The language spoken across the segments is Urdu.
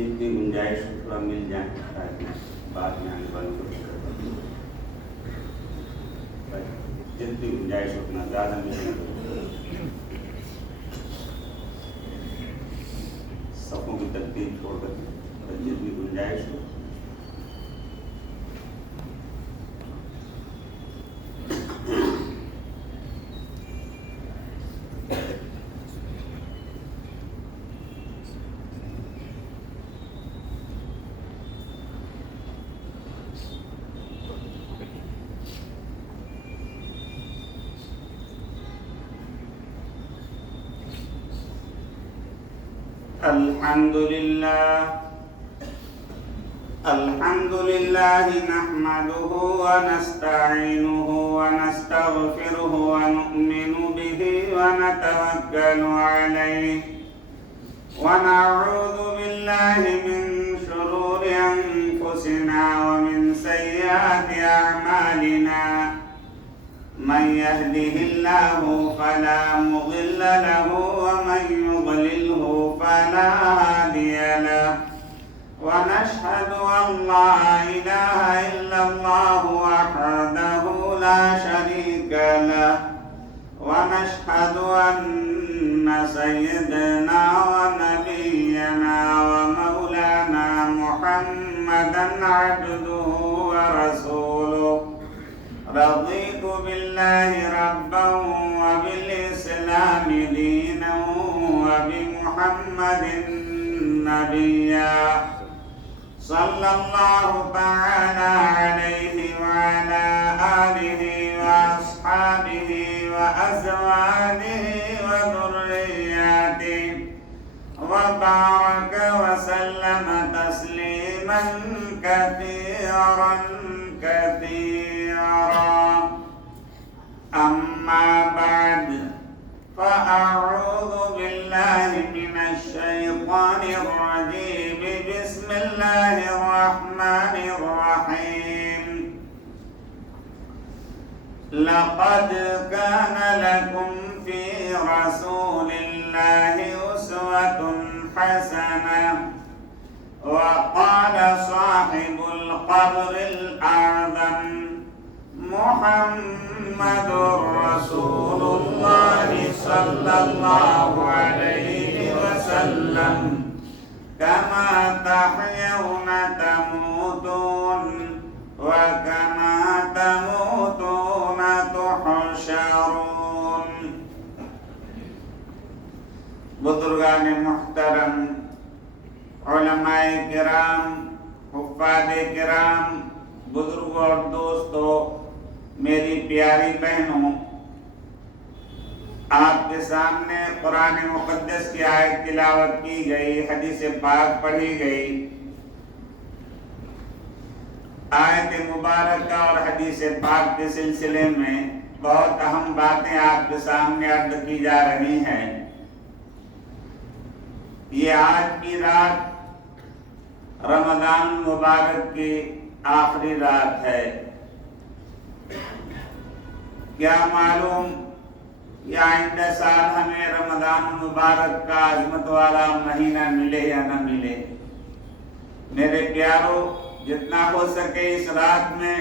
جتنی گنجائش تھوڑا مل جائیں تاکہ بعد میں آنے والوں کو دقت نہ ہو۔ جتنی گنجائش اتنا زیادہ ملے، صفوں کی ترتیب چھوڑ کر جتنی گنجائش ہو۔ الحمد لله نحمده ونستعينه ونستغفره ونؤمن به ونتوكل عليه ونعوذ بالله من شرور أنفسنا ومن سيئات أعمالنا من يهده الله فلا مضل له ومن يضلله فلا هادي له ونشهد أن لا إله إلا الله وحده لا شريك له ونشهد أن سيدنا ونبينا ومولانا محمدا عبده ورسوله رضيت بالله ربا وبالإسلام دينا وبمحمد نبيا صلى الله تعالى عليه وعلى آله وأصحابه وأزواجه وذرياته وبارك وسلم تسليما كثيرا أما بعد فأعوذ بالله من الشيطان الرجيم بسم الله الرحمن الرحيم لقد كان لكم في رسول الله أسوة حسنة وقال صاحب القبر الأعظم محمد رسول الله صلى الله عليه وسلم كما تحيون تموتون وكما تموتون تحشرون۔ بزرگان محترم، علماء کرام، حفاظ کرام، بزرگوں اور دوستوں، میری پیاری بہنوں، آپ کے سامنے قرآن مقدس کی آیت تلاوت کی گئی، حدیث پاک پڑھی گئی۔ آیت مبارکہ اور حدیث پاک کے سلسلے میں بہت اہم باتیں آپ کے سامنے عرض کی جا رہی ہیں۔ یہ آج کی رات رمضان مبارک کی آخری رات ہے۔ کیا معلوم یا آئندہ سال ہمیں رمضان مبارک کا عظمت والا مہینہ ملے یا نہ ملے۔ میرے پیارو، جتنا ہو سکے اس رات میں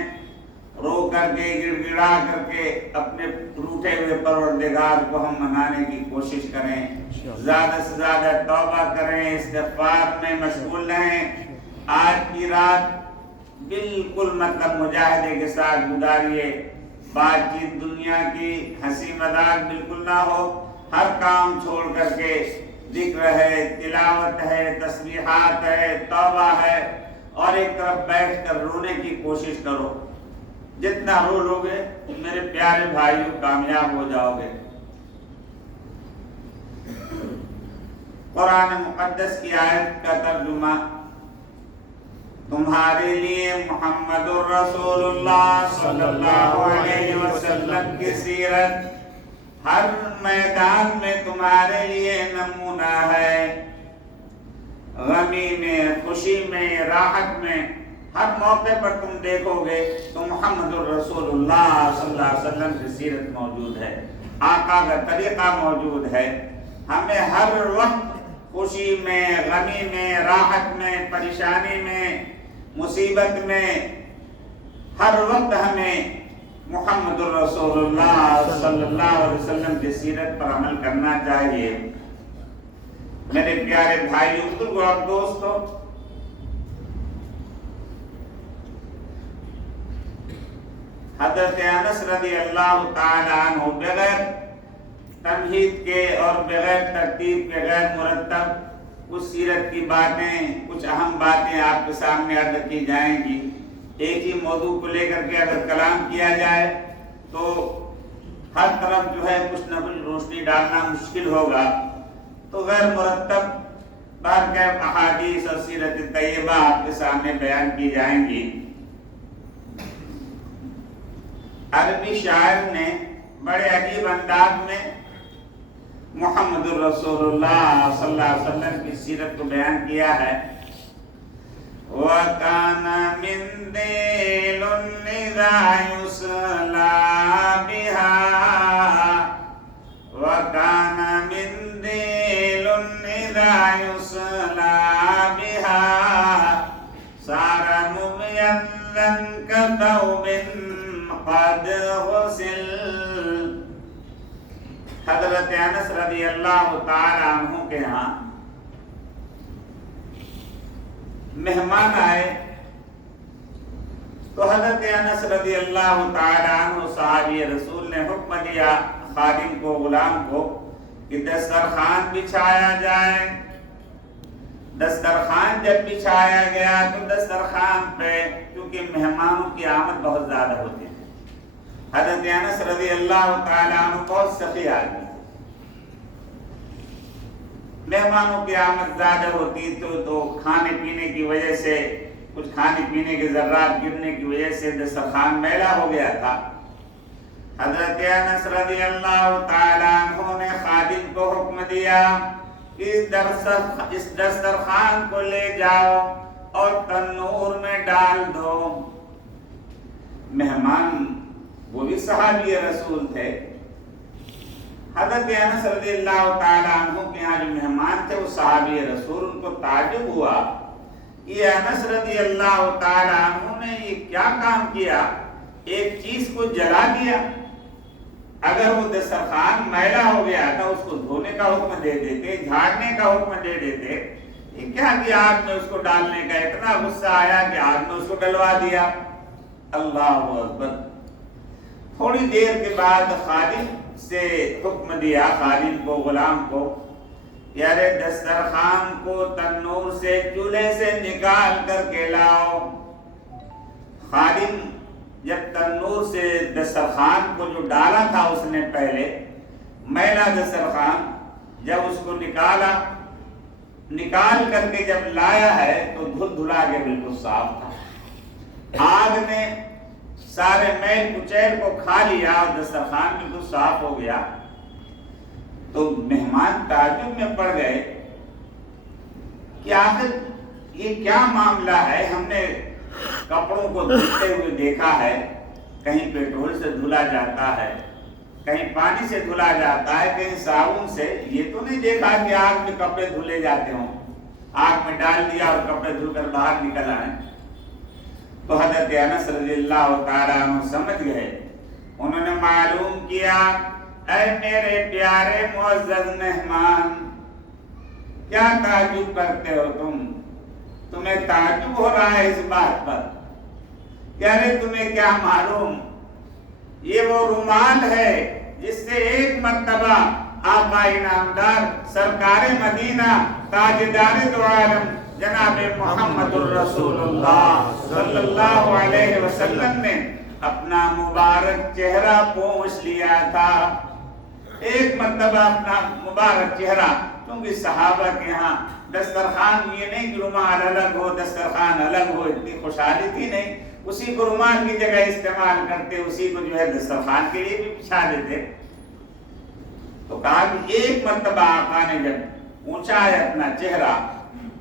رو کر کے، گڑ گڑا کر کے اپنے روٹھے ہوئے پروردگار کو ہم منانے کی کوشش کریں، زیادہ سے زیادہ توبہ کریں، استغفار میں مشغول رہیں۔ آج کی رات بالکل مجاہدے کے ساتھ گزاریے، بات چیت دنیا کی ہنسی مذاق بالکل نہ ہو، ہر کام چھوڑ کر کے ذکر ہے، تلاوت ہے، تسبیحات ہے، توبہ ہے، اور ایک طرف بیٹھ کر رونے کی کوشش کرو۔ جتنا رو لوگے میرے پیارے بھائیوں کامیاب ہو جاؤ گے۔ قرآن مقدس کی آیت کا ترجمہ: تمہارے لیے محمد الرسول اللہ صلی اللہ علیہ وسلم کی سیرت ہر میدان میں تمہارے لیے نمونہ ہے۔ غمی میں، خوشی میں، راحت میں، ہر موقع پر تم دیکھو گے تو محمد الرسول اللہ صلی اللہ علیہ وسلم کی سیرت موجود ہے، آقا کا طریقہ موجود ہے۔ ہمیں ہر وقت خوشی میں، غمی میں، راحت میں، پریشانی میں، مصیبت میں، ہر وقت ہمیں محمد الرسول اللہ صلی اللہ علیہ وسلم کی سیرت پر عمل کرنا چاہیے۔ میرے پیارے بھائیوں، بزرگوں اور دوستوں، حضرت انس رضی اللہ تعالی عنہ بغیر تمہید کے اور بغیر ترتیب کے غیر مرتب کچھ سیرت کی باتیں، کچھ اہم باتیں آپ کے سامنے عرض کی جائیں گی۔ ایک ہی موضوع کو لے کر کے اگر کلام کیا جائے تو ہر طرف جو ہے کچھ نہ کچھ روشنی ڈالنا مشکل ہوگا، تو غیر مرتب بارکہ احادیث اور سیرت طیبہ آپ کے سامنے بیان کی جائیں گی۔ عربی شاعر نے بڑے عجیب انداز میں محمد الرسول اللہ صلی اللہ علیہ وسلم کی سیرت کو بیان کیا ہے۔ وَكَانَ مِن دِيلٌ إِذَا يُسْلَى بِهَا وَكَانَ مِن دِيلٌ إِذَا يُسْلَى بِهَا صَارَ مُبْيَضًّا كَثَوْبٍ قَدْ غُسِلَ۔ حضرت انس رضی اللہ تعالی عنہ کے ہاں مہمان آئے تو حضرت انس رضی اللہ تعالی عنہ صحابی رسول نے حکم دیا خادم کو، غلام کو، کہ دسترخوان بچھایا جائے۔ دسترخوان جب بچھایا گیا تو دسترخوان پہ کیونکہ مہمانوں کی آمد بہت زیادہ ہوتی ہے، حضرت انس رضی اللہ تعالی عنہ بہت سخی آدمی، مہمانوں کی آمد زیادہ ہوتی تو کھانے پینے کی وجہ سے، کچھ کھانے پینے کے ذرات گرنے کی وجہ سے دسترخوان میلا ہو گیا تھا۔ حضرت انس رضی اللہ تعالی عنہ نے خادم کو حکم دیا کہ اس دسترخوان کو لے جاؤ اور تنور میں ڈال دو۔ مہمان وہ بھی صحابی رسول تھے۔ حضرت انس رضی اللہ تعالی عنہ کے یہاں جو مہمان تھے وہ صحابی رسول، ان کو تعجب ہوا کہ انس رضی اللہ تعالی عنہ نے یہ کیا کام کیا، ایک چیز کو جلا دیا۔ اگر وہ دسترخوان میلا ہو گیا تھا اس کو دھونے کا حکم دے دیتے، جھاڑنے کا حکم دے دیتے، یہ کیا کیا آگ میں اس کو ڈالنے کا؟ اتنا غصہ آیا کہ آگ میں اس کو ڈلوا دیا۔ اللہ اکبر۔ تھوڑی دیر کے بعد خادم سے حکم دیا، خادم کو، غلام کو، یار دسترخوان کو تنور سے، چولہے سے نکال کر کے لاؤ۔ خادم جب تنور سے دسترخوان کو جو ڈالا تھا اس نے پہلے میلا دسترخوان، جب اس کو نکال کر کے جب لایا ہے تو دھل دھلا کے بالکل صاف تھا۔ آگ نے سارے میل کچیل کو کھا لیا اور دسترخوان بالکل صاف ہو گیا۔ تو مہمان تعجب میں پڑ گئے کہ آخر یہ کیا معاملہ ہے؟ ہم نے کپڑوں کو دھلتے ہوئے دیکھا ہے، کہیں پیٹرول سے دھلا جاتا ہے، کہیں پانی سے دھلا جاتا ہے، کہیں صابن سے، یہ تو نہیں دیکھا کہ آگ میں کپڑے دھلے جاتے ہوں۔ آگ میں ڈال دیا اور کپڑے دھل کر باہر نکل آئے۔ تو حضرت انس رضی اللہ تعالیٰ عنہ سمجھ گئے، انہوں نے معلوم کیا، اے میرے پیارے معزز مہمان، کیا تعجب کرتے ہو تمہیں تعجب ہو رہا ہے اس بات پر؟ کہہ رہے تمہیں کیا معلوم، یہ وہ رومال ہے جس سے ایک مرتبہ آقا انعامدار سرکار مدینہ تاجدار دو عالم جناب محمد الرسول اللہ صلی اللہ علیہ وسلم نے اپنا مبارک چہرہ پوچھ لیا تھا۔ ایک مرتبہ اپنا مبارک چہرہ، کیونکہ صحابہ کے ہاں دسترخوان یہ نہیں کہ رومال الگ ہو دسترخوان الگ ہو، اتنی خوشحالی تھی نہیں، اسی کو رومال کی جگہ استعمال کرتے، اسی کو جو ہے دسترخوان کے لیے بھی بچھا دیتے۔ تو کہا کہ ایک مرتبہ آقا نے جب پوچھا ہے اپنا چہرہ،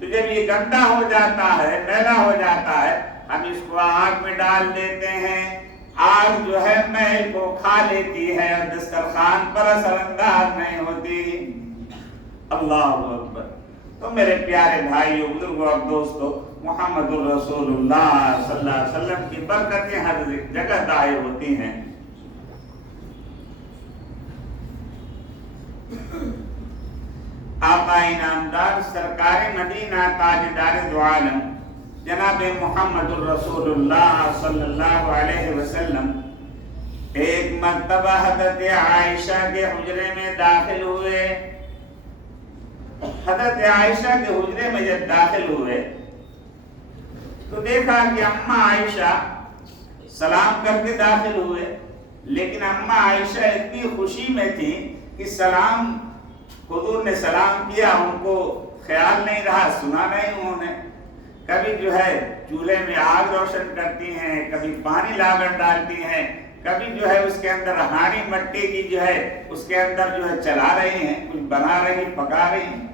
تو جب یہ گندا ہو جاتا ہے، میلا ہو جاتا ہے، ہم اس کو آگ میں ڈال دیتے ہیں، آگ جو ہے میل کو کھا لیتی ہے اور دسترخوان پر اثر انداز نہیں ہوتی۔ اللہ اکبر۔ تو میرے پیارے بھائیوں، بزرگوں اور دوستوں، محمد الرسول اللہ صلی اللہ علیہ وسلم کی برکتیں ہر جگہ ظاہر ہوتی ہیں۔ آقا انعامدار سرکار مدینہ تاجدار دو عالم جناب محمد الرسول اللہ صلی اللہ علیہ وسلم ایک مرتبہ حضرت عائشہ کے حجرے میں داخل ہوئے۔ حضرت عائشہ کے حجرے میں جب داخل ہوئے تو دیکھا کہ اماں عائشہ سلام کر کے داخل ہوئے، لیکن اماں عائشہ اتنی خوشی میں تھی کہ سلام، حضور نے سلام کیا، ان کو خیال نہیں رہا، سنا نہیں انہوں نے۔ کبھی جو ہے چولہے میں آگ روشن کرتی ہیں، کبھی پانی لا کر ڈالتی ہیں، کبھی جو ہے اس کے اندر ہانڈی مٹی کی جو ہے اس کے اندر جو ہے چلا رہی ہیں، کچھ بنا رہی، پکا رہی ہیں۔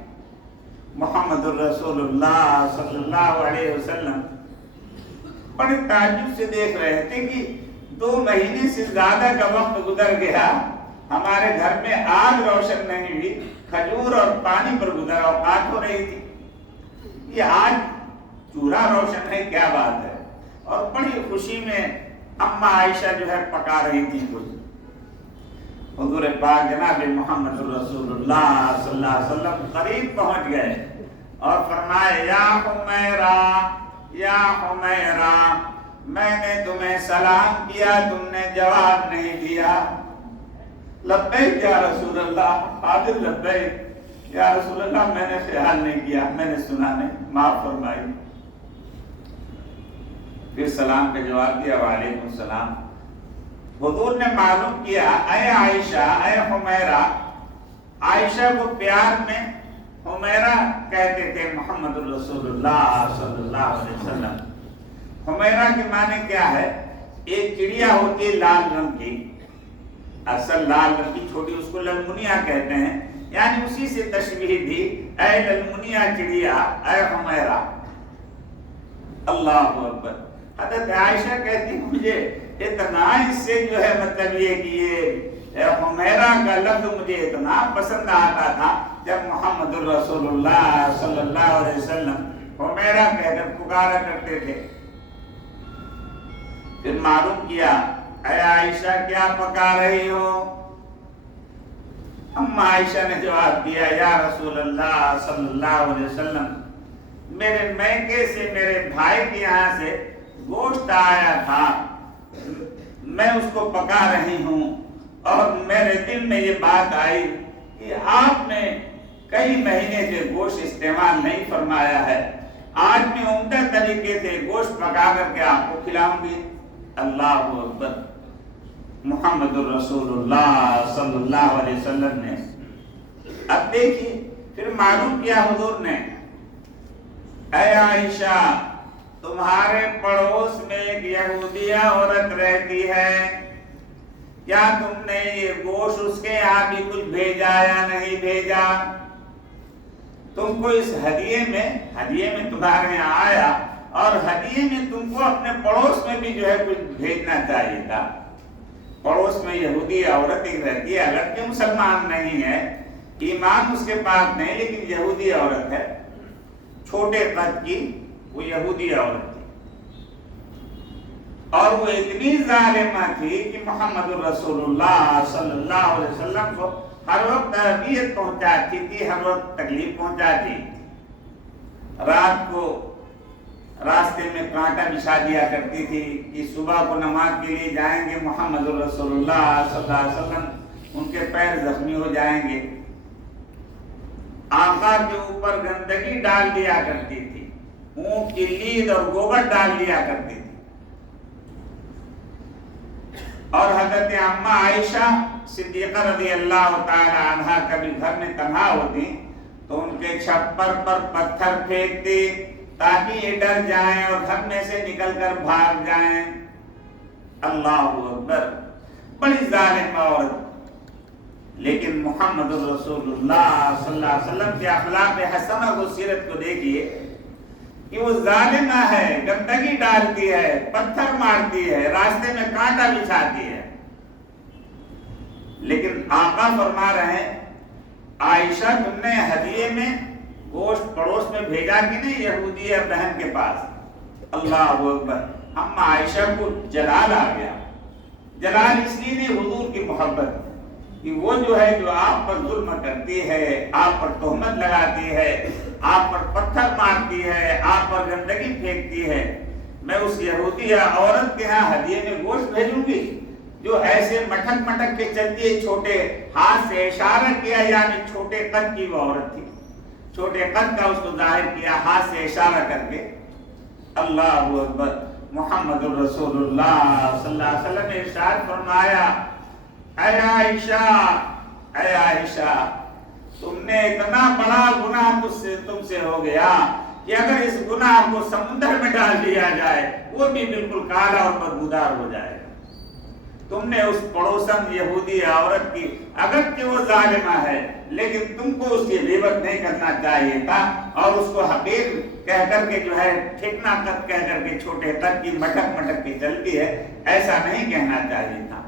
محمد الرسول اللہ صلی اللہ علیہ وسلم بڑے تعجب سے دیکھ رہے تھے کہ 2 مہینے سے زیادہ کا وقت گزر گیا، ہمارے گھر میں آگ روشن نہیں ہوئی، کھجور اور پانی پر گزر اوقات ہو رہی تھی، یہ آج چولہا روشن ہے، کیا بات ہے؟ اور بڑی خوشی میں اماں عائشہ جو ہے پکا رہی تھی کچھ۔ حضور پاک جناب محمد رسول اللہ صلی اللہ علیہ وسلم قریب پہنچ گئے اور فرمائے، یا حمیرہ، یا حمیرہ، میں نے تمہیں سلام کیا، تم نے جواب نہیں دیا۔ لبیک یا رسول اللہ، حاضر لبیک یا رسول اللہ، میں نے خیال نہیں کیا، میں نے سنا نہیں، معاف فرمائی۔ پھر سلام کا جواب دیا، وعلیکم السلام۔ حضور نے معلوم کیا، اے عائشہ، اے حمیرہ، عائشہ کو پیار میں حمیرہ کہتے تھے محمد الرسول اللہ صلی اللہ علیہ وسلم۔ حمیرہ کے معنی کیا ہے؟ ایک چڑیا ہوتی ہے لال رنگ کی، اصل لال رنگ کی چھوٹی، اس کو للمنیا کہتے ہیں، یعنی اسی سے تشبیہ دی، اے للمنیا چڑیا، اے حمیرہ۔ اللہ اکبر۔ حضرت عائشہ کہتی مجھے اتنا اس سے جو ہے مطلب یہ کہ یہ حمیرہ کا لفظ مجھے اتنا پسند آتا تھا جب محمد الرسول اللہ صلی اللہ علیہ وسلم حمیرہ کہہ کر پکارا کرتے تھے۔ پھر معلوم کیا، اے عائشہ کیا پکا رہی ہو؟ اماں عائشہ نے جواب دیا، یا رسول اللہ صلی اللہ علیہ وسلم، میرے میکے سے، میرے بھائی کے یہاں سے گوشت آیا تھا، میں اس کو پکا رہی ہوں، اور میرے دل میں یہ بات آئی کہ آپ نے کئی مہینے سے گوشت استعمال نہیں فرمایا ہے، آج میں عمدہ طریقے سے گوشت پکا کر کے آپ کو کھلاؤں گی۔ اللہ اکبر۔ محمد الرسول اللہ صلی اللہ علیہ وسلم نے اب دیکھیے، پھر معلوم کیا حضور نے، اے عائشہ، تمہارے پڑوس میں ایک یہودیہ عورت رہتی ہے، کیا تم نے یہ گوشت اس کے یہاں بھی کچھ بھیجا یا نہیں بھیجا؟ تم کو اس ہدیے میں تمہارے یہاں آیا، اور ہدیے میں تم کو اپنے پڑوس میں بھی جو ہے کچھ بھیجنا چاہیے تھا۔ پڑوس میں یہودی عورت ایک رہتی ہے، اگرچہ مسلمان نہیں ہے، ایمان اس کے پاس نہیں، لیکن یہودی عورت ہے، چھوٹے قد کی، وہ یہودی عورت تھی، اور وہ اتنی ظالمہ تھی کہ محمد الرسول اللہ صلی اللہ علیہ وسلم کو ہر وقت اذیت پہنچاتی تھی، ہر وقت تکلیف پہنچاتی۔ رات کو راستے میں کانٹا بچھا دیا کرتی تھی کہ صبح کو نماز کے لیے جائیں گے محمد الرسول اللہ صلی اللہ علیہ وسلم، ان کے پیر زخمی ہو جائیں گے۔ آقا کے اوپر گندگی ڈال دیا کرتی تھی، اونٹ کی لید اور گوبر ڈال دیا کرتی تھی۔ اور حضرت اماں عائشہ صدیقہ رضی اللہ تعالی عنہا کبھی گھر میں تنہا ہوتی تو ان کے چھپر پر پتھر پھینکتی تاکہ یہ ڈر جائیں اور گھر میں سے نکل کر بھاگ جائیں۔ اللہ اکبر، بڑی ظالم عورت، لیکن محمد الرسول اللہ صلی اللہ علیہ وسلم کے اخلاق حسنہ و سیرت کو دیکھیے کہ وہ ظالمہ ہے، گندگی ڈالتی ہے، پتھر مارتی ہے، راستے میں کانٹا بچھاتی ہے، لیکن آقا فرما رہے ہیں عائشہ تم نے ہدیے میں گوشت پڑوس میں بھیجا کہ نہیں یہودی ہے بہن کے پاس. اللہ اکبر. اما عائشہ کو جلال آ گیا. جلال اس لیے نہیں حضور کی محبت کہ وہ جو ہے جو آپ پر ظلم کرتی ہے, آپ پر تہمت لگاتی ہے, آپ پر پتھر مارتی ہے, آپ پر گندگی پھینکتی ہے, میں اس یہودی عورت کے ہاں ہدیے میں گوشت بھیجوں گی جو ایسے مٹک مٹک کے چلتی ہے. چھوٹے ہاتھ سے اشارہ کیا, یعنی چھوٹے قد کی وہ عورت تھی, چھوٹے قد کا اس کو ظاہر کیا ہاتھ سے اشارہ کر کے. اللہ اکبر. محمد الرسول اللہ صلی اللہ علیہ وسلم نے ارشاد فرمایا, اے عائشہ, اے عائشہ, تم نے اتنا بڑا گناہ تم سے ہو گیا کہ اگر اس گناہ کو سمندر میں ڈال دیا جائے وہ بھی بالکل کالا اور بدبودار ہو جائے. تم نے اس پڑوسن یہودی عورت کی, اگرچہ وہ ظالمہ ہے لیکن تم کو اس کی غیبت نہیں کرنا چاہیے تھا, اور اس کو حقیر کہہ کر کے جو ہے ٹھیکنا قد کہہ کر کے چھوٹے قد کی مٹک مٹک کی چلتی ہے ایسا نہیں کہنا چاہیے تھا.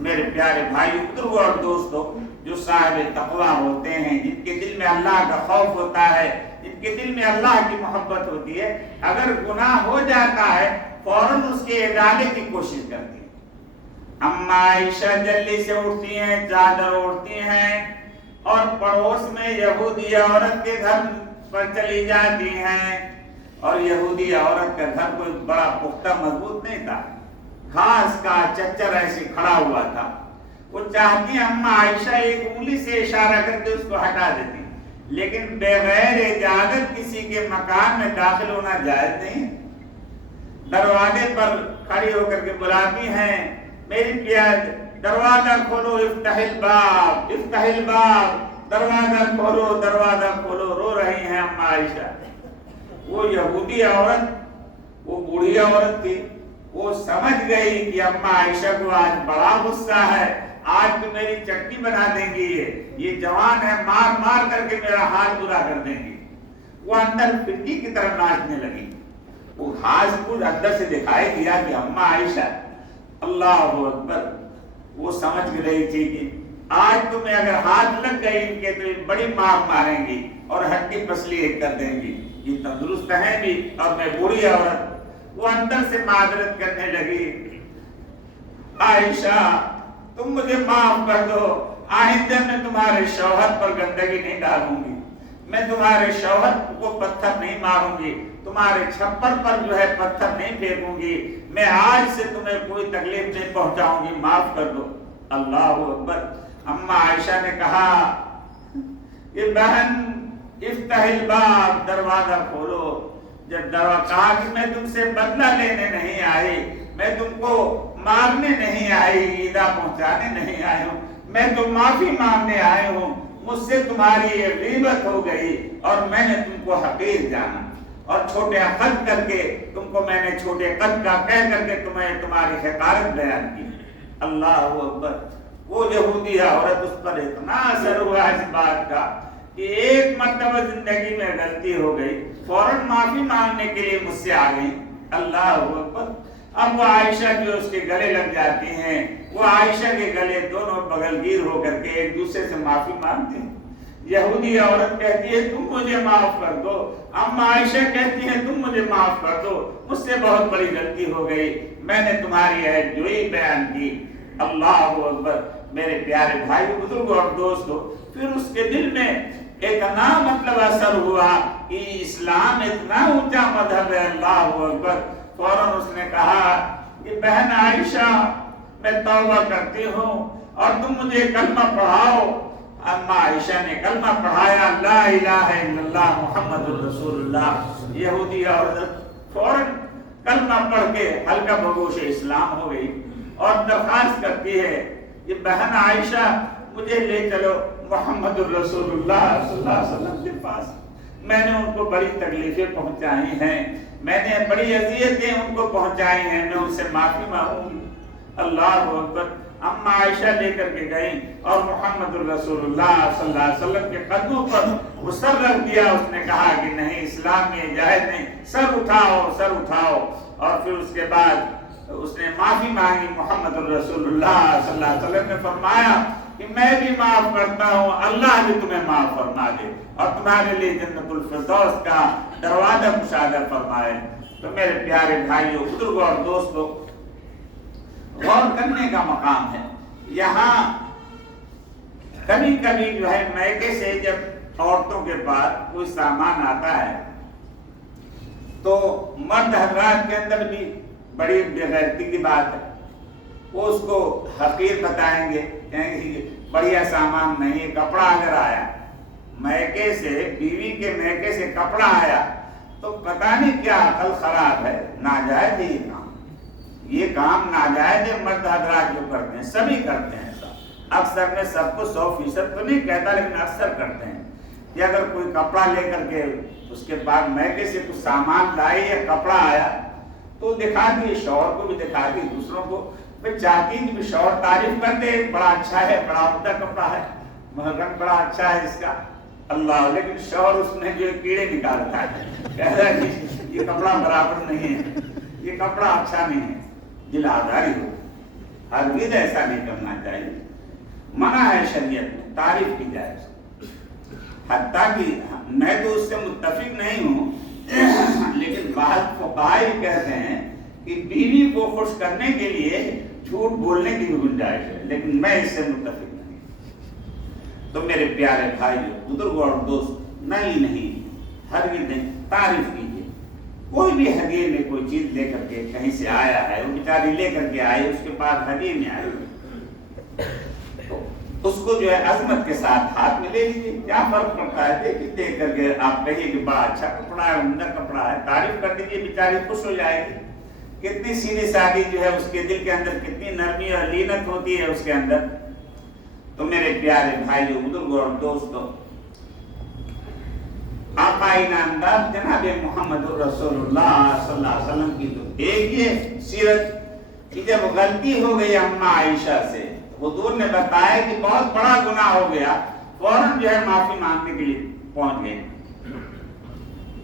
میرے پیارے بھائی بزرگوں اور دوستوں, جو صاحب تقویٰ ہوتے ہیں, جن کے دل میں اللہ کا خوف ہوتا ہے, جن کے دل میں اللہ کی محبت ہوتی ہے, اگر گناہ ہو جاتا ہے فوراً اس کے ازالے کی کوشش کرتی ہے. اما عائشہ جلدی سے اٹھتی ہیں, چادر اوڑھتی ہیں اور پڑوس میں یہودی عورت کے گھر پر چلی جاتی ہیں. اور یہودی عورت کا گھر کوئی بڑا پختہ مضبوط نہیں تھا, گھاس کا چچر ایسے کھڑا ہوا تھا. وہ چاہتی اما عائشہ ایک انگلی سے اشارہ کر کے اس کو ہٹا دیتی, لیکن بغیر اجازت کسی کے مکان میں داخل ہونا جائز نہیں. دروازے پر کھڑی ہو کر کے بلاتی ہیں, میری پیار دروازہ کھولو, افتح الباب, افتح الباب, دروازہ کھولو, دروازہ کھولو. رو رہی ہیں اما عائشہ. وہ یہودی عورت, وہ بوڑھی عورت تھی, وہ سمجھ گئی کہ اما عائشہ کو آج بڑا غصہ ہے, آج تو میری چٹنی بنا دیں گی, یہ جوان ہے, مار مار کر کے میرا حال برا کر دیں گی. وہ اندر پھٹی کی طرح ناچنے لگی. وہ گھاس کو اندر سے دکھائی دیا کہ اما عائشہ. اللہ اکبر. وہ سمجھ رہی تھی کہ آج تمہیں اگر ہاتھ لگ گئی ان کے تو بڑی مار ماریں گی اور ہڈی پسلی ایک کر دیں گی, یہ تندرست ہیں بھی اور میں بوڑھی عورت. وہ اندر سے معذرت کرنے لگی, عائشہ تم مجھے معاف کر دو, آئندہ میں تمہارے شوہر پر گندگی نہیں ڈالوں گی, میں تمہارے شوہر کو پتھر نہیں ماروں گی, تمہارے چھپر پر جو ہے پتھر نہیں پھینکوں گی, میں آج سے تمہیں کوئی تکلیف نہیں پہنچاؤں گی, معاف کر دو. اللہ اکبر. اما عائشہ نے کہا کہ بہن افتح الباب, دروازہ کھولو. جب کہا کہ میں تم سے بدلہ لینے نہیں آئی, میں تم کو مارنے نہیں آئی, ایذا پہنچانے نہیں آئی ہوں, میں تو معافی مانگنے آئی ہوں. مجھ سے تمہاری یہ غیبت ہو گئی اور میں نے تم کو حقیر جانا اور چھوٹے قد کر کے تم کو میں نے چھوٹے قد کا کہہ کر کے تمہیں تمہاری حقارت بیان کی. اللہ اکبر. وہ یہودی عورت, اس پر اتنا اثر ہوا اس بات کا کہ ایک مرتبہ زندگی میں غلطی ہو گئی, فوراً معافی مانگنے کے لیے مجھ سے آ گئی. اللہ اکبر. اب وہ عائشہ جو اس کے گلے لگ جاتی ہیں, وہ عائشہ کے گلے دونوں بغل گیر ہو کر کے ایک دوسرے سے معافی مانگتے ہیں. یہودی عورت کہتی ہے تم مجھے معاف کر دو, اما عائشہ کہتی ہیں تم مجھے معاف کر دو, مجھ سے بہت بڑی غلطی ہو گئی, میں نے تمہاری عیب جوئی بیان کی. اللہ اکبر. میرے پیارے بھائی بزرگوں اور دوستوں, پھر اس کے دل میں اتنا مطلب اثر ہوا کہ اسلام اتنا اونچا مذہب ہے. اللہ اکبر. فوراً اس نے کہا کہ بہن عائشہ میں توبہ کرتی ہوں اور تم مجھے کلمہ پڑھاؤ. اما عائشہ نے کلمہ پڑھایا, لا الہ الا اللہ محمد الرسول اللہ. یہودی عورت فوراً کلمہ پڑھ کے ہلکا بگوش اسلام ہو گئی اور درخواست کرتی ہے کہ بہن عائشہ مجھے لے چلو محمد الرسول اللہ صلی اللہ علیہ وسلم کے پاس. میں نے ان کو بڑی تکلیفیں پہنچائی ہیں, میں نے بڑی اذیتیں ان کو پہنچائی ہیں, میں ان سے معافی مانگوں گی. اللہ اکبر. اما عائشہ لے کر کے گئیں اور محمد الرسول اللہ صلی اللہ علیہ وسلم کے قدموں پر وہ سر رکھ دیا. اس نے کہا کہ نہیں, اسلام میں جائز نہیں, سر اٹھاؤ, سر اٹھاؤ. اور پھر اس کے بعد اس نے معافی مانگی. محمد الرسول اللہ صلی اللہ علیہ وسلم نے فرمایا کہ میں بھی معاف کرتا ہوں، اللہ بھی تمہیں معاف فرما دے اور تمہارے لیے جنت الفردوس کا دروازہ مشاہدہ فرمائے۔ تو میرے پیارے بھائیوں، بزرگوں اور دوستوں، غور کرنے کا مقام ہے۔ یہاں کبھی کبھی جو ہے میکے سے جب عورتوں کے پاس کوئی سامان آتا ہے تو مرد حضرات کے اندر بھی بڑی بے غیرتی کی بات ہے، وہ اس کو حقیر بتائیں گے، کہیں گے بڑھیا سامان نہیں، کپڑا اگر آیا میکے سے، بیوی کے میکے سے کپڑا آیا تو پتہ نہیں کیا عقل خراب ہے، ناجائز ہے یہ کام ناجائز ہے۔ مرد حضرات جو کرتے ہیں سبھی کرتے ہیں، اکثر میں سب کو 100% تو نہیں کہتا لیکن اکثر کرتے ہیں کہ اگر کوئی کپڑا لے کر کے اس کے بعد میکے سے کچھ سامان لائی یا کپڑا آیا تو دکھا دی، شوہر کو بھی دکھا دی، دوسروں کو پھر چاہتی کہ شوہر تعریف کر دے، بڑا اچھا ہے، بڑا عمدہ کپڑا ہے، رنگ بڑا اچھا ہے اس کا، اللہ، لیکن شوہر اس میں جو کیڑے نکالتا ہے، کہہ رہا ہے کہ یہ کپڑا برابر نہیں ہے، یہ کپڑا اچھا نہیں ہے، دل آزاری ہو۔ ہرگز ایسا نہیں کرنا چاہیے، منع ہے شریعت میں، تعریف کی جائے، حتیٰ کہ میں تو اس سے متفق نہیں ہوں لیکن بعض فقہاء کہتے ہیں کہ بیوی کو خوش کرنے کے لیے جھوٹ بولنے کی بھی گنجائش ہے، لیکن میں اس سے متفق نہیں۔ تو میرے پیارے بھائیو، بزرگوں اور دوست، نہیں ہرگز نہیں، تعریف کیجیے۔ کوئی بھی ہدیے میں کوئی چیز لے کر کے کہیں سے آیا ہے، وہ بیچاری لے کر کے آئی، اس کے پاس ہدیے میں آئی، اس کو جو ہے عظمت کے ساتھ ہاتھ میں لے لیجیے، کیا فرق پڑتا ہے؟ دیکھ کر کے آپ کہیے کہ بڑا اچھا کپڑا ہے، عمدہ کپڑا ہے، تعریف کر دیجیے، بیچاری خوش ہو جائے گی۔ کتنی سیدھی سادی جو ہے اس کے دل کے اندر، کتنی نرمی اور لینت ہوتی ہے اس کے اندر۔ تو میرے پیارے بھائیوں، بزرگوں اور دوستوں، آقا انعامدار جناب محمد رسول اللہ صلی اللہ علیہ وسلم کی تو ایک یہ سیرت کہ جب غلطی ہو گئی اماں عائشہ سے، حضور نے بتایا کہ بہت بڑا گناہ ہو گیا، فوراً جو ہے معافی مانگنے کے لیے پہنچ گئے۔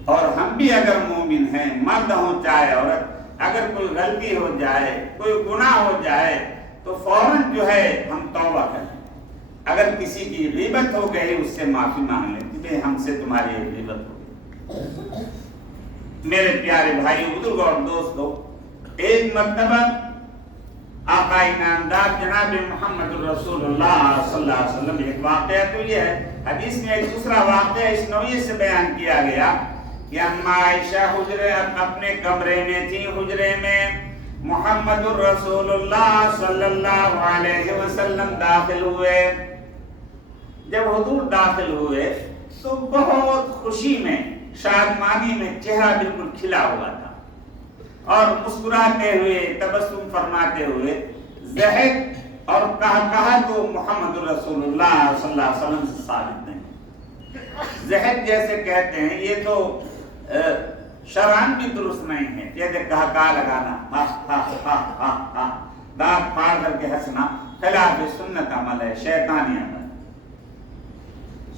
اور ہم بھی اگر مومن ہیں، مرد ہوں چاہے عورت، اگر کوئی غلطی ہو جائے، کوئی گناہ ہو جائے تو فوراً جو ہے ہم توبہ کریں۔ اگر کسی کی غیبت ہو گئی اس سے معافی مانگ لیں کہ ہم سے تمہاری غیبت ہو گئی۔ میرے پیارے بھائی، بزرگوں اور دوستوں، ایک مرتبہ آقا انعامدار جناب محمد رسول اللہ صلی اللہ علیہ وسلم، ایک واقعہ تو یہ ہے، حدیث میں ایک دوسرا واقعہ اس نوعیت سے بیان کیا گیا کہ اماں عائشہ اپنے کمرے میں تھی، حجرے میں محمد رسول اللہ صلی اللہ علیہ وسلم داخل ہوئے۔ جب حضور داخل ہوئے تو بہت خوشی میں، شادمانی میں چہرہ بالکل کھلا ہوا تھا اور مسکراتے ہوئے، تبسم فرماتے ہوئے، ضحک اور کہا تو محمد رسول اللہ صلی اللہ علیہ وسلم سے ثابت نہیں۔ ضحک جیسے کہتے ہیں، یہ تو شرعاً بھی درست نہیں ہے، جیسے کہا لگانا، دانت پھاڑ کر کے ہنسنا، خلاف سنت عمل ہے، شیطانی عمل۔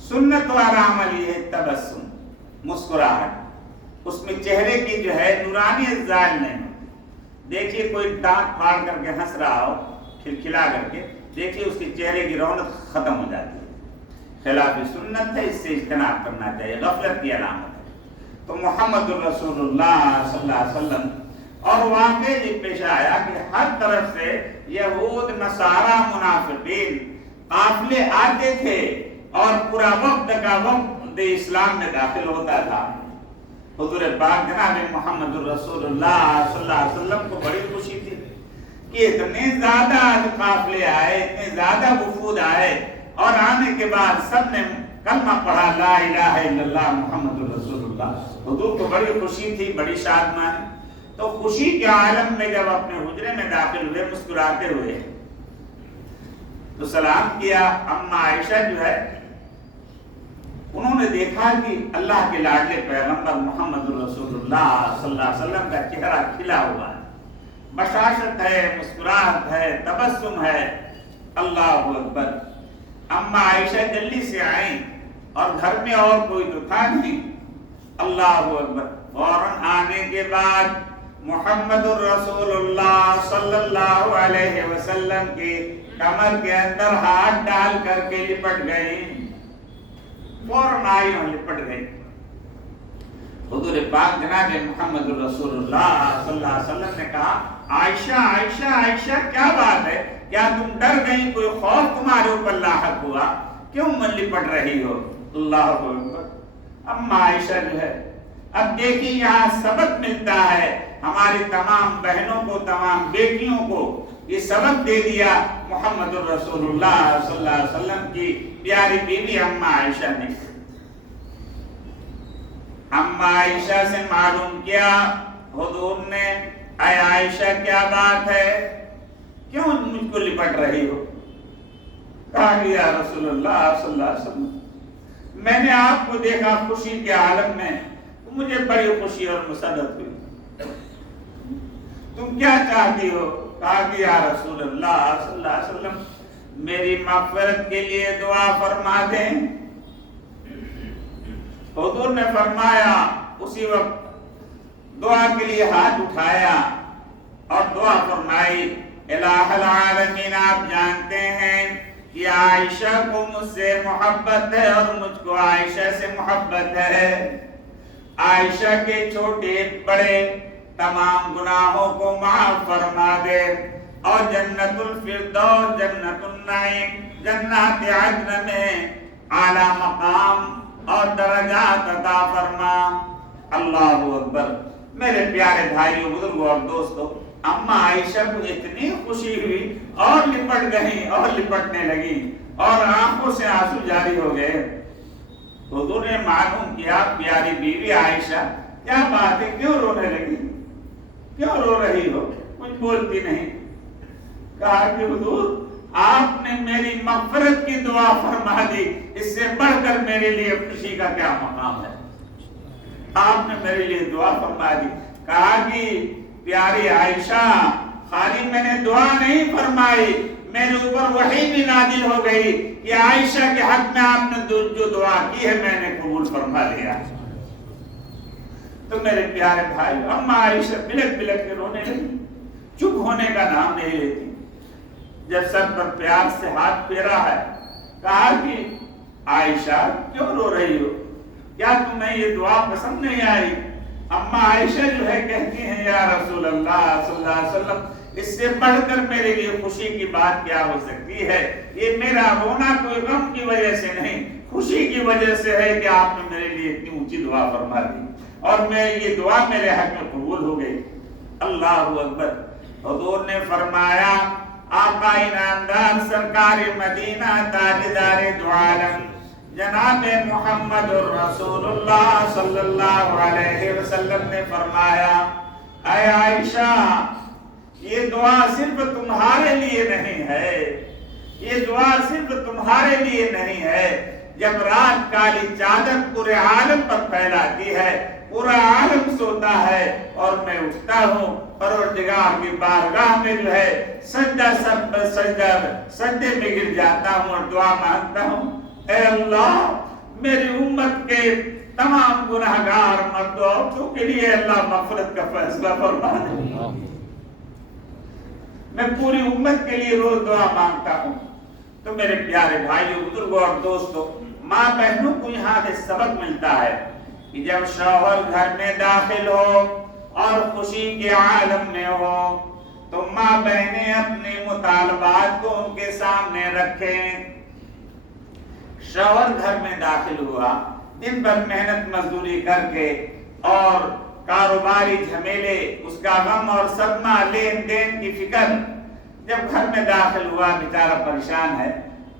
سنت والا عمل یہ ہے تبسم، مسکراہٹ، اس میں چہرے کی جو ہے نورانیت ظاہر نہیں ہوتی۔ دیکھیے کوئی دانت پھاڑ کر کے ہنس رہا ہو، کھلکھلا کر کے، دیکھیے اس کے چہرے کی رونق ختم ہو جاتی ہے، خلاف سنت ہے، اس سے اجتناب کرنا چاہیے، غفلت کی علامت ہے۔ تو محمد رسول اللہ صلی اللہ علیہ وسلم، اور واقعہ یہ پیش آیا کہ ہر طرف سے یہود، نصارہ، منافقین قافلے آتے تھے اور پورا وقت کا وقت اسلام میں داخل ہوتا تھا۔ حضور پاک جناب محمد رسول اللہ صلی اللہ علیہ وسلم کو بڑی خوشی تھی کہ اتنے زیادہ قافلے آئے، اتنے زیادہ وفود آئے، اور آنے کے بعد سب نے کلمہ پڑھا، لا الہ الا اللہ محمد رسول اللہ۔ حضور کو بڑی خوشی تھی، بڑی شادمانی۔ تو خوشی کے عالم میں جب اپنے حجرے میں داخل ہوئے مسکراتے ہوئے تو سلام کیا۔ اماں عائشہ جو ہے انہوں نے دیکھا کہ اللہ کے لاڈلے پیغمبر محمد رسول اللہ صلی اللہ علیہ وسلم کا چہرہ کھلا ہوا ہے، بشاشت ہے، مسکراہٹ ہے، تبسم ہے، اللہ اکبر۔ اماں عائشہ جلدی سے آئیں اور گھر میں اور کوئی تو تھا نہیں، اللہ اکبر۔ فوراً آنے کے بعد محمد الرسول اللہ صلی اللہ علیہ وسلم کی کمر کے اندر ہاتھ ڈال کر کے لپٹ گئی، فوراً آئی اور لپٹ گئی۔ حضور پاک جناب محمد الرسول اللہ صلی اللہ علیہ وسلم نے کہا، عائشہ عائشہ عائشہ کیا بات ہے، کیا تم ڈر گئی، کوئی خوف تمہارے اوپر لاحق ہوا، کیوں لپٹ رہی ہو؟ اللہ اکبر۔ اما عائشہ جو ہے، اب دیکھیں یہاں سبق ملتا ہے ہماری تمام بہنوں کو، تمام بیٹیوں کو، یہ سبق دے دیا محمد الرسول اللہ صلی اللہ علیہ وسلم کی پیاری بیوی اما عائشہ نے۔ اما عائشہ سے معلوم کیا حضور نے، اے عائشہ کیا بات ہے، کیوں مجھ کو لپٹ رہی ہو؟ کہا کہ یا رسول اللہ صلی اللہ علیہ وسلم، میں نے آپ کو دیکھا خوشی کے عالم میں، مجھے بڑی خوشی اور مسرت ہوئی، تم کیا چاہتی ہو؟ کہا کہ یا رسول اللہ صلی اللہ علیہ وسلم، میری مغفرت کے لیے دعا فرما دیں۔ حضور نے فرمایا، اسی وقت دعا کے لیے ہاتھ اٹھایا اور دعا فرمائی، الہ العالمین آپ جانتے ہیں کہ عائشہ کو مجھ سے محبت ہے اور مجھ کو عائشہ سے محبت ہے، عائشہ کے چھوٹے بڑے تمام گناہوں کو معاف فرما دے اور جنت الفردوس، جنت النعیم، جنات عدن میں اعلی مقام اور درجات عطا فرما۔ اللہ اکبر۔ میرے پیارے بھائیوں، بزرگوں اور دوستوں، اما عائشہ کو اتنی خوشی ہوئی اور لپٹ گئی اور لپٹنے لگی اور آنکھوں سے آنسو جاری ہو گئے۔ حضور نے معلوم کیا، پیاری بیوی عائشہ کیا بات ہے، کیوں رونے لگی، کیوں رو رہی ہو، کچھ بولتی نہیں؟ کہا کہ حضور آپ نے میری مغفرت کی دعا فرما دی، اس سے بڑھ کر میرے لیے خوشی کا کیا مقام ہے، آپ نے میرے لیے دعا فرما دی۔ کہا کہ پیاری عائشہ، خالی میں نے دعا نہیں فرمائی، میرے اوپر وحی بھی نازل ہو گئی کہ عائشہ کے حق میں آپ نے جو دعا کی ہے میں نے قبول فرما لیا۔ تو میرے پیارے بھائی، اما عائشہ بلک بلک کے رونے لگی، چپ ہونے کا نام نہیں لیتی۔ جب سر پر پیار سے ہاتھ پھیرا ہے، کہا کہ عائشہ کیوں رو رہی ہو، کیا تمہیں یہ دعا پسند نہیں آئی؟ اما عائشہ جو ہے کہتی ہیں، یا رسول اللہ صلی اللہ علیہ وسلم، اس سے بڑھ کر میرے لیے خوشی کی بات کیا ہو سکتی ہے، یہ میرا رونا کوئی غم کی وجہ سے نہیں، خوشی کی وجہ سے ہے کہ آپ نے میرے لیے اتنی اونچی دعا فرما دی اور میں یہ دعا میرے حق میں قبول ہو گئی۔ اللہ اکبر۔ حضور نے فرمایا، آقا انعامدار سرکار مدینہ تاجدار دو عالم جناب محمد الرسول اللہ صلی اللہ علیہ وسلم نے فرمایا، اے عائشہ، یہ دعا صرف تمہارے لیے نہیں ہے، یہ دعا صرف تمہارے لیے نہیں ہے۔ جب رات کالی چادر پورے عالم پر پھیلاتی ہے، پورا عالم سوتا ہے اور میں اٹھتا ہوں، پروردگار کی بارگاہ میں جو ہے سجدے میں گر جاتا ہوں اور دعا مانگتا ہوں، اے اللہ، میری امت کے تمام گناہگار مرد و عورتوں کے لیے اللہ مغفرت کا فیصلہ فرما دے۔ میں پوری امت کے لیے روز دعا مانگتا ہوں۔ تو میرے پیارے بھائیوں، بزرگوں اور دوستوں، ماں بہنوں کو یہاں سے سبق ملتا ہے کہ جب شوہر گھر میں داخل ہو اور خوشی کے عالم میں ہو تو ماں بہنیں اپنے مطالبات کو ان کے سامنے رکھیں۔ شوہر گھر میں داخل ہوا، دن بھر محنت مزدوری کر کے اور کاروباری جھمیلے، اس کا غم اور صدمہ، لین دین کی فکر، جب گھر میں داخل ہوا بیچارہ پریشان ہے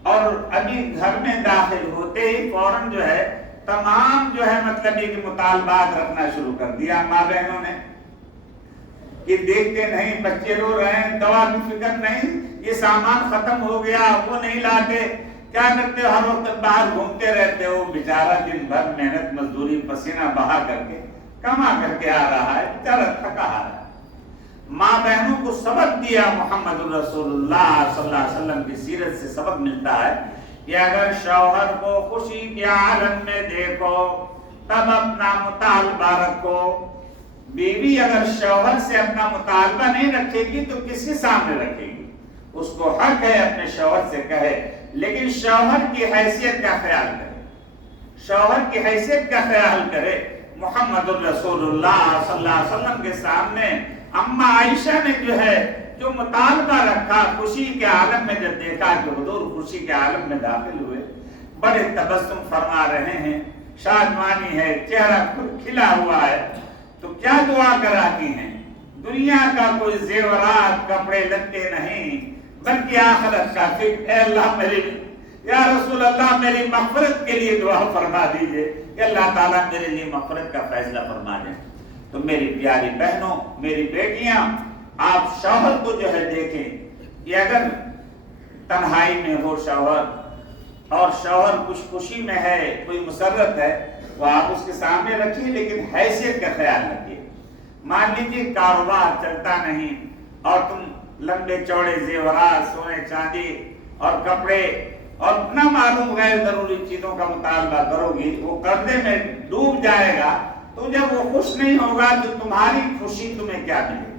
اور ابھی گھر میں داخل ہوتے ہی فوراً جو ہے تمام جو ہے مطلب یہ کہ مطالبات رکھنا شروع کر دیا ماں بہنوں نے کہ دیکھتے نہیں بچے رو رہے ہیں، دوا کی فکر نہیں، یہ سامان ختم ہو گیا وہ نہیں لاتے، کیا کرتے ہو، ہر وقت باہر گھومتے رہتے ہو۔ بیچارہ دن بھر محنت مزدوری پسینہ بہا کر کے کما کر کے آ رہا ہے، بیچارہ تھکا آ رہا ہے۔ ماں بہنوں کو سبق دیا محمد رسول اللہ صلی اللہ علیہ وسلم کی سیرت سے سبق ملتا ہے کہ اگر شوہر کو خوشی کے عالم میں دیکھو تب اپنا مطالبہ رکھو، بیوی اگر شوہر سے اپنا مطالبہ نہیں رکھے گی تو کس کے سامنے رکھے گی؟ اس کو حق ہے اپنے شوہر سے کہے، لیکن شوہر کی حیثیت کا خیال کرے، شوہر کی حیثیت کا خیال کرے۔ محمد الرسول اللہ صلی اللہ علیہ وسلم کے سامنے اماں عائشہ نے جو مطالبہ رکھا، خوشی کے عالم میں جب دیکھا کہ حضور خوشی کے عالم میں داخل ہوئے، بڑے تبسم فرما رہے ہیں، شادمانی ہے، چہرہ کھلا ہوا ہے، تو کیا دعا کراتی ہیں؟ دنیا کا کوئی زیورات کپڑے لگتے نہیں، بلکہ آخرت کا فکر۔ اے اللہ یا رسول اللہ میری مغفرت کے لیے دعا فرما دیجئے کہ اللہ تعالیٰ میرے لیے مغفرت کا فیصلہ فرما دیں۔ تو میری پیاری بہنوں، میری بیٹیاں، آپ شوہر کو دیکھیں کہ اگر تنہائی میں ہو شوہر اور شوہر کچھ خوشی میں ہے، کوئی مسرت ہے، تو آپ اس کے سامنے رکھیے، لیکن حیثیت کا خیال رکھیے۔ مان لیجیے کاروبار چلتا نہیں اور تم لمبے چوڑے زیورات، سونے چاندی اور کپڑے اور نہ معلوم غیر ضروری چیزوں کا مطالبہ کرو گی، وہ قرضے میں ڈوب جائے گا، تو جب وہ خوش نہیں ہوگا تو تمہاری خوشی تمہیں کیا ملے گی؟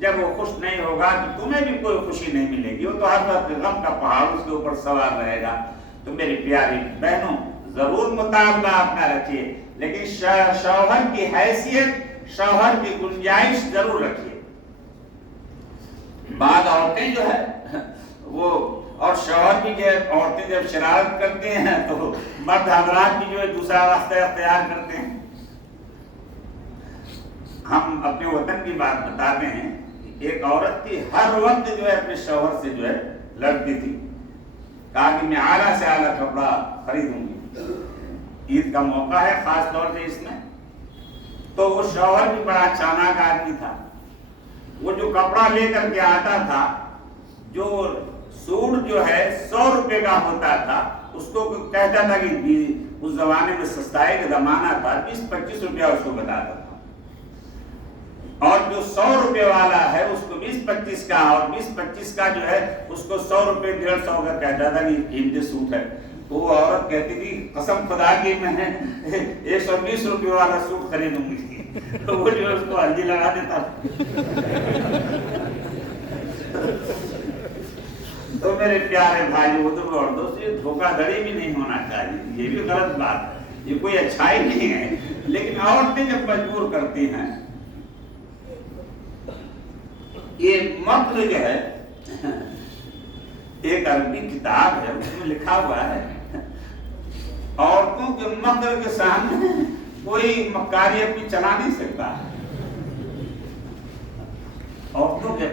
جب وہ خوش نہیں ہوگا تو تمہیں بھی کوئی خوشی نہیں ملے گی، وہ تو ہر وقت غم کا پہاڑ اس کے اوپر سوار رہے گا۔ تو میری پیاری بہنوں، ضرور مطالبہ اپنا رکھیے، لیکن شوہر کی حیثیت، شوہر کی گنجائش ضرور رکھیے۔ بعض عورتیں وہ اور شوہر بھی عورتیں جب شرارت کرتے ہیں تو مرد حضرات بھی دوسرا راستہ اختیار کرتے ہیں۔ ہم اپنے وطن کی بات بتاتے ہیں، ایک عورت تھی، ہر وقت اپنے شوہر سے لڑتی تھی، کہا کہ میں اعلیٰ سے اعلیٰ کپڑا خریدوں گی، عید کا موقع ہے خاص طور سے اس میں، تو وہ شوہر بھی بڑا چالاک آدمی تھا، وہ جو کپڑا لے کر کے آتا تھا، جو سوٹ 100 روپے کا ہوتا تھا، اس کو کہتا تھا کہ اس زمانے میں سستائی کا زمانہ تھا، 20-25 روپیہ اس کو بتاتا تھا، اور جو 100 روپے والا ہے اس کو 20-25 کا، اور 20-25 کا اس کو 100 روپے 150 کا کہتا تھا کہ قیمتی سوٹ ہے۔ تو وہ عورت کہتی تھی قسم خدا کی میں 120 روپے والا سوٹ خریدوں گی، تو وہ اس کو ہلدی لگا دیتا تو میرے پیارے بھائی اور دوستوں، یہ دھوکہ دھڑی بھی نہیں ہونا چاہیے، یہ بھی غلط بات ہے، یہ کوئی اچھائی نہیں ہے، لیکن عورتیں جب مجبور کرتی ہیں، یہ مکر ایک عربی کتاب ہے، اس میں لکھا ہوا ہے عورتوں کے مکر کے سامنے کوئی مکاری اپنی چلا نہیں سکتا۔ عورتوں کے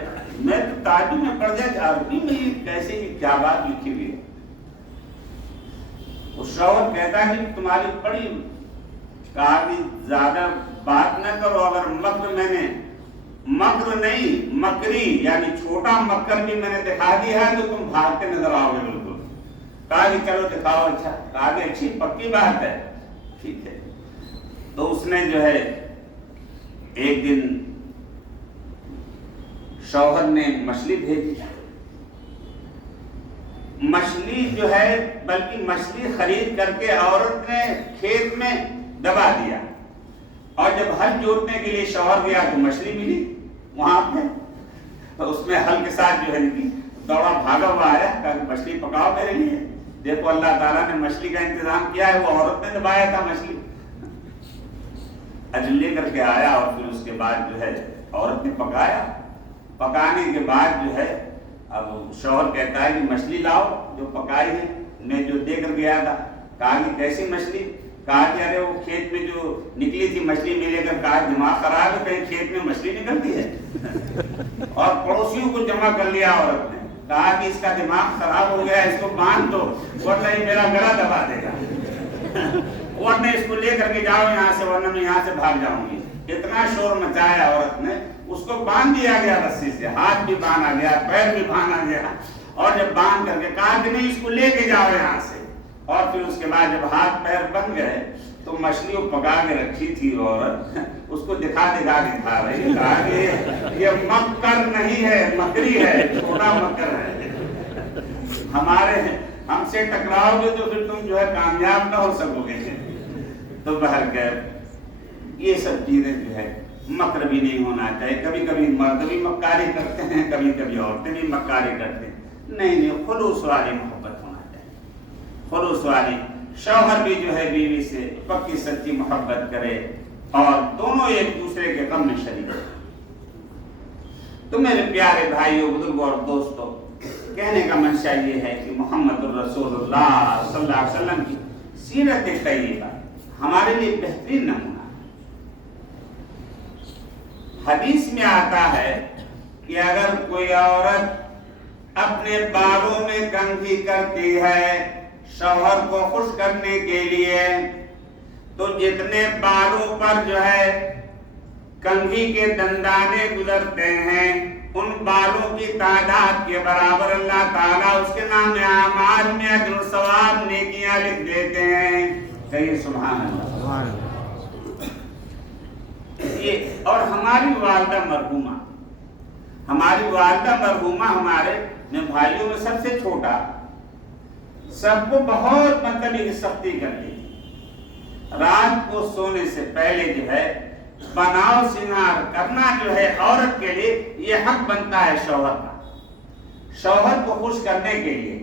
میں تو تعجب میں پڑ گیا کہ عربی میں یہ کیسے، یہ کیا بات لکھی ہوئی ہے۔ وہ شوہر کہتا ہے کہ تمہاری بڑی، کہا کہ زیادہ بات نہ کرو، اگر مکر میں نے، مکر نہیں مکری یعنی چھوٹا مکر بھی میں نے دکھا دیا ہے تو تم بھاگتے نظر آؤ گے بالکل۔ کہا کہ چلو دکھاؤ، اچھا، کہا کہ اچھی پکی بات ہے، ٹھیک ہے۔ تو اس نے ایک دن شوہر نے مچھلی بھیجی، مچھلی بلکہ مچھلی خرید کر کے عورت نے کھیت میں دبا دیا، اور جب ہل جوتنے کے لیے شوہر گیا تو مچھلی ملی وہاں پہ، تو اس میں ہل کے ساتھ دوڑا بھاگا ہوا آیا، کہا کہ مچھلی پکاؤ میرے لیے، دیکھو اللہ تعالیٰ نے مچھلی کا انتظام کیا ہے، وہ عورت نے دبایا تھا مچھلی، اجل لے کر کے آیا، اور پھر اس کے بعد عورت نے پکایا، پکانے کے بعد اب شوہر کہتا ہے کہ مچھلی لاؤ جو پکائی ہے، میں جو دے کر گیا تھا، کہا کہ کیسی مچھلی؟ کہا کہ ارے وہ کھیت میں جو نکلی تھی مچھلی ملے کر، کہا دماغ خراب ہے، کہیں کھیت میں مچھلی نکلتی ہے، اور پڑوسیوں کو جمع کر لیا عورت نے، کہا کہ اس کا دماغ خراب ہو گیا، اس کو باندھ دو ورنہ یہ میرا گلا دبا دے گا، ورنہ اس کو لے کر کے جاؤ یہاں سے، ورنہ میں یہاں سے بھاگ جاؤں گی۔ اتنا شور مچایا عورت نے، اس کو باندھ دیا گیا رسی سے، ہاتھ بھی باندھا گیا، پیر بھی باندھا گیا، اور جب باندھ کر کے کہا کہ نہیں اس کو لے کے جاؤ یہاں سے، اور پھر اس کے بعد جب ہاتھ پیر بن گئے تو مچھلی وہ پکا کے رکھی تھی عورت، اس کو دکھا کے کھا رہی، کہا کہ یہ مکر نہیں ہے، مکری ہے، چھوٹا مکر ہے، ہم سے ٹکراؤ گے تو پھر تم کامیاب نہ ہو سکو گے۔ تو بہرکیف یہ سب چیزیں مکر بھی نہیں ہونا چاہیے. کبھی کبھی مرد بھی مکاری کرتے ہیں, کبھی کبھی عورتیں بھی مکاری کرتے ہیں. نہیں, خلوص والی محبت ہونا چاہیے. خلوص والی. شوہر بھی جو ہے بیوی سے پکی سچی محبت کرے اور دونوں ایک دوسرے کے غم میں شریک ہوں. تو میرے پیارے بھائیوں, بزرگوں اور دوستوں, کہنے کا منشا یہ ہے کہ محمد الرسول اللہ صلی اللہ علیہ وسلم کی سیرت طیبہ ہمارے لیے بہترین نمونہ ہے. حدیث میں آتا ہے کہ اگر کوئی عورت اپنے بالوں میں کنگھی کرتی ہے شوہر کو خوش کرنے کے لیے, تو جتنے بالوں پر جو ہے کنگھی کے دندانے گزرتے ہیں ان بالوں کی تعداد کے برابر اللہ تعالیٰ اس کے نام اعمال میں اجر و ثواب نیکیاں لکھ دیتے ہیں. کہیے سبحان اللہ. یہ اور ہماری والدہ مرحومہ ہمارے بھائیوں میں سب سے چھوٹا, سب کو بہت مطلب سختی کرتی تھی. رات کو سونے سے پہلے جو ہے بناؤ سنگار کرنا جو ہے عورت کے لیے یہ حق بنتا ہے شوہر کا, شوہر کو خوش کرنے کے لیے.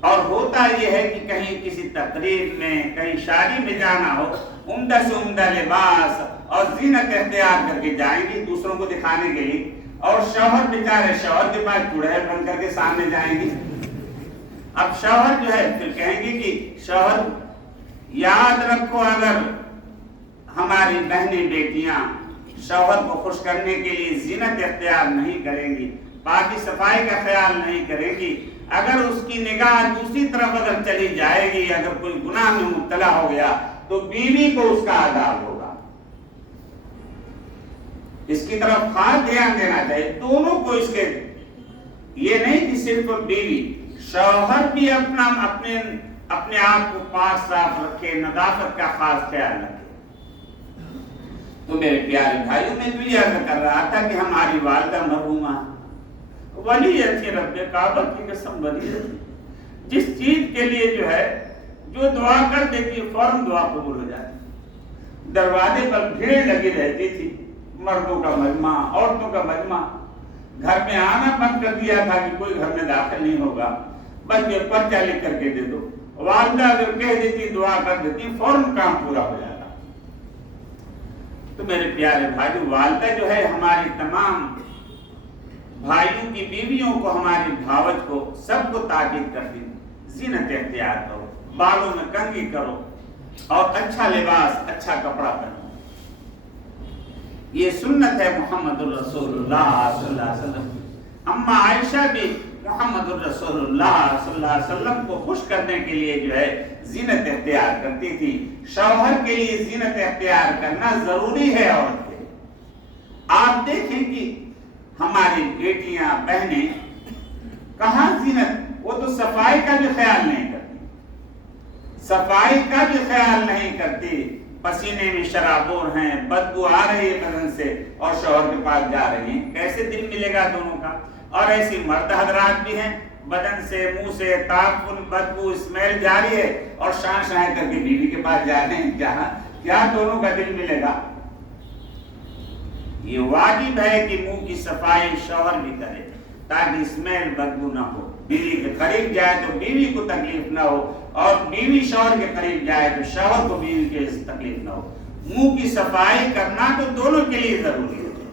اور ہوتا یہ ہے کہ کہیں کسی تقریب میں, کہیں شادی میں جانا ہو, عمدہ سے عمدہ لباس اور زینت اختیار کر کے جائیں گی دوسروں کو دکھانے کے لیے, اور شوہر بیچارے شوہر کے پاس چڑیل بن کر کے سامنے جائیں گی. اب شوہر جو ہے پھر کہیں گی کہ شوہر یاد رکھو, اگر ہماری بہنیں بیٹیاں شوہر کو خوش کرنے کے لیے زینت اختیار نہیں کریں گی, پاکی صفائی کا خیال نہیں کریں گی, اگر اس کی نگاہ دوسری طرف اگر چلی جائے گی, اگر کوئی گناہ میں مبتلا ہو گیا تو بیوی کو اس کا عذاب ہوگا. اس کی طرف خاص دھیان دینا چاہیے دونوں کو. اس کے یہ نہیں کہ صرف بیوی, شوہر بھی اپنے آپ کو پاک صاف رکھے, نظافت کا خاص خیال رکھے. تو میرے پیارے بھائیوں, میں تو یہ عرض کر رہا تھا کہ ہماری والدہ مرحومہ ولی اچھی رب کعبہ کی قسم ولی ہے, جس چیز کے لیے جو ہے جو دعا کر دیتی فوراً دعا قبول ہو جاتی. دروازے پر بھیڑ لگی رہتی تھی, مردوں کا مجمع, عورتوں کا مجمع. گھر میں آنا بند کر دیا تھا کہ کوئی گھر میں داخل نہیں ہوگا, بس یہ پرچہ لکھ کر کے دے دو. والدہ اگر کہہ دیتی دعا کر دیتی فوراً کام پورا ہو جاتا. تو میرے پیارے بھائی, والدہ جو ہے ہماری تمام بھائیوں کی بیویوں کو, ہماری بھاوج کو, سب کو تاکید کرتی زینت اختیار کرو, بالوں میں کنگھی کرو اور اچھا لباس, اچھا کپڑا پہنو. یہ سنت ہے محمد الرسول اللہ صلی اللہ علیہ وسلم. اما عائشہ بھی محمد الرسول اللہ صلی اللہ علیہ وسلم کو خوش کرنے کے لیے جو ہے زینت اختیار کرتی تھی. شوہر کے لیے زینت اختیار کرنا ضروری ہے عورت کے. آپ دیکھیں کہ ہماری بیٹیاں, بہنیں کہاں زینت, وہ تو صفائی کا بھی خیال نہیں کرتی, صفائی کا بھی خیال نہیں کرتی. پسینے میں شرابور ہیں, بدبو آ رہی ہے بدن سے, اور شوہر کے پاس جا رہی ہیں. کیسے دل ملے گا دونوں کا؟ اور ایسی مرد حضرات بھی ہیں, بدن سے, منہ سے تعفن, بدبو, اسمیل جاری ہے, اور شان شاہ کر کے بیوی کے پاس جا رہے ہیں. جہاں کیا دونوں کا دل ملے گا؟ یہ واجب ہے کہ منہ کی صفائی شوہر بھی کرے تاکہ اسمیل, بدبو نہ ہو. بیوی کے قریب جائے تو بیوی کو تکلیف نہ ہو, اور بیوی شوہر کے قریب جائے تو شوہر کو بیوی کے تکلیف نہ ہو. منہ کی صفائی کرنا تو دونوں کے لیے ضروری ہے.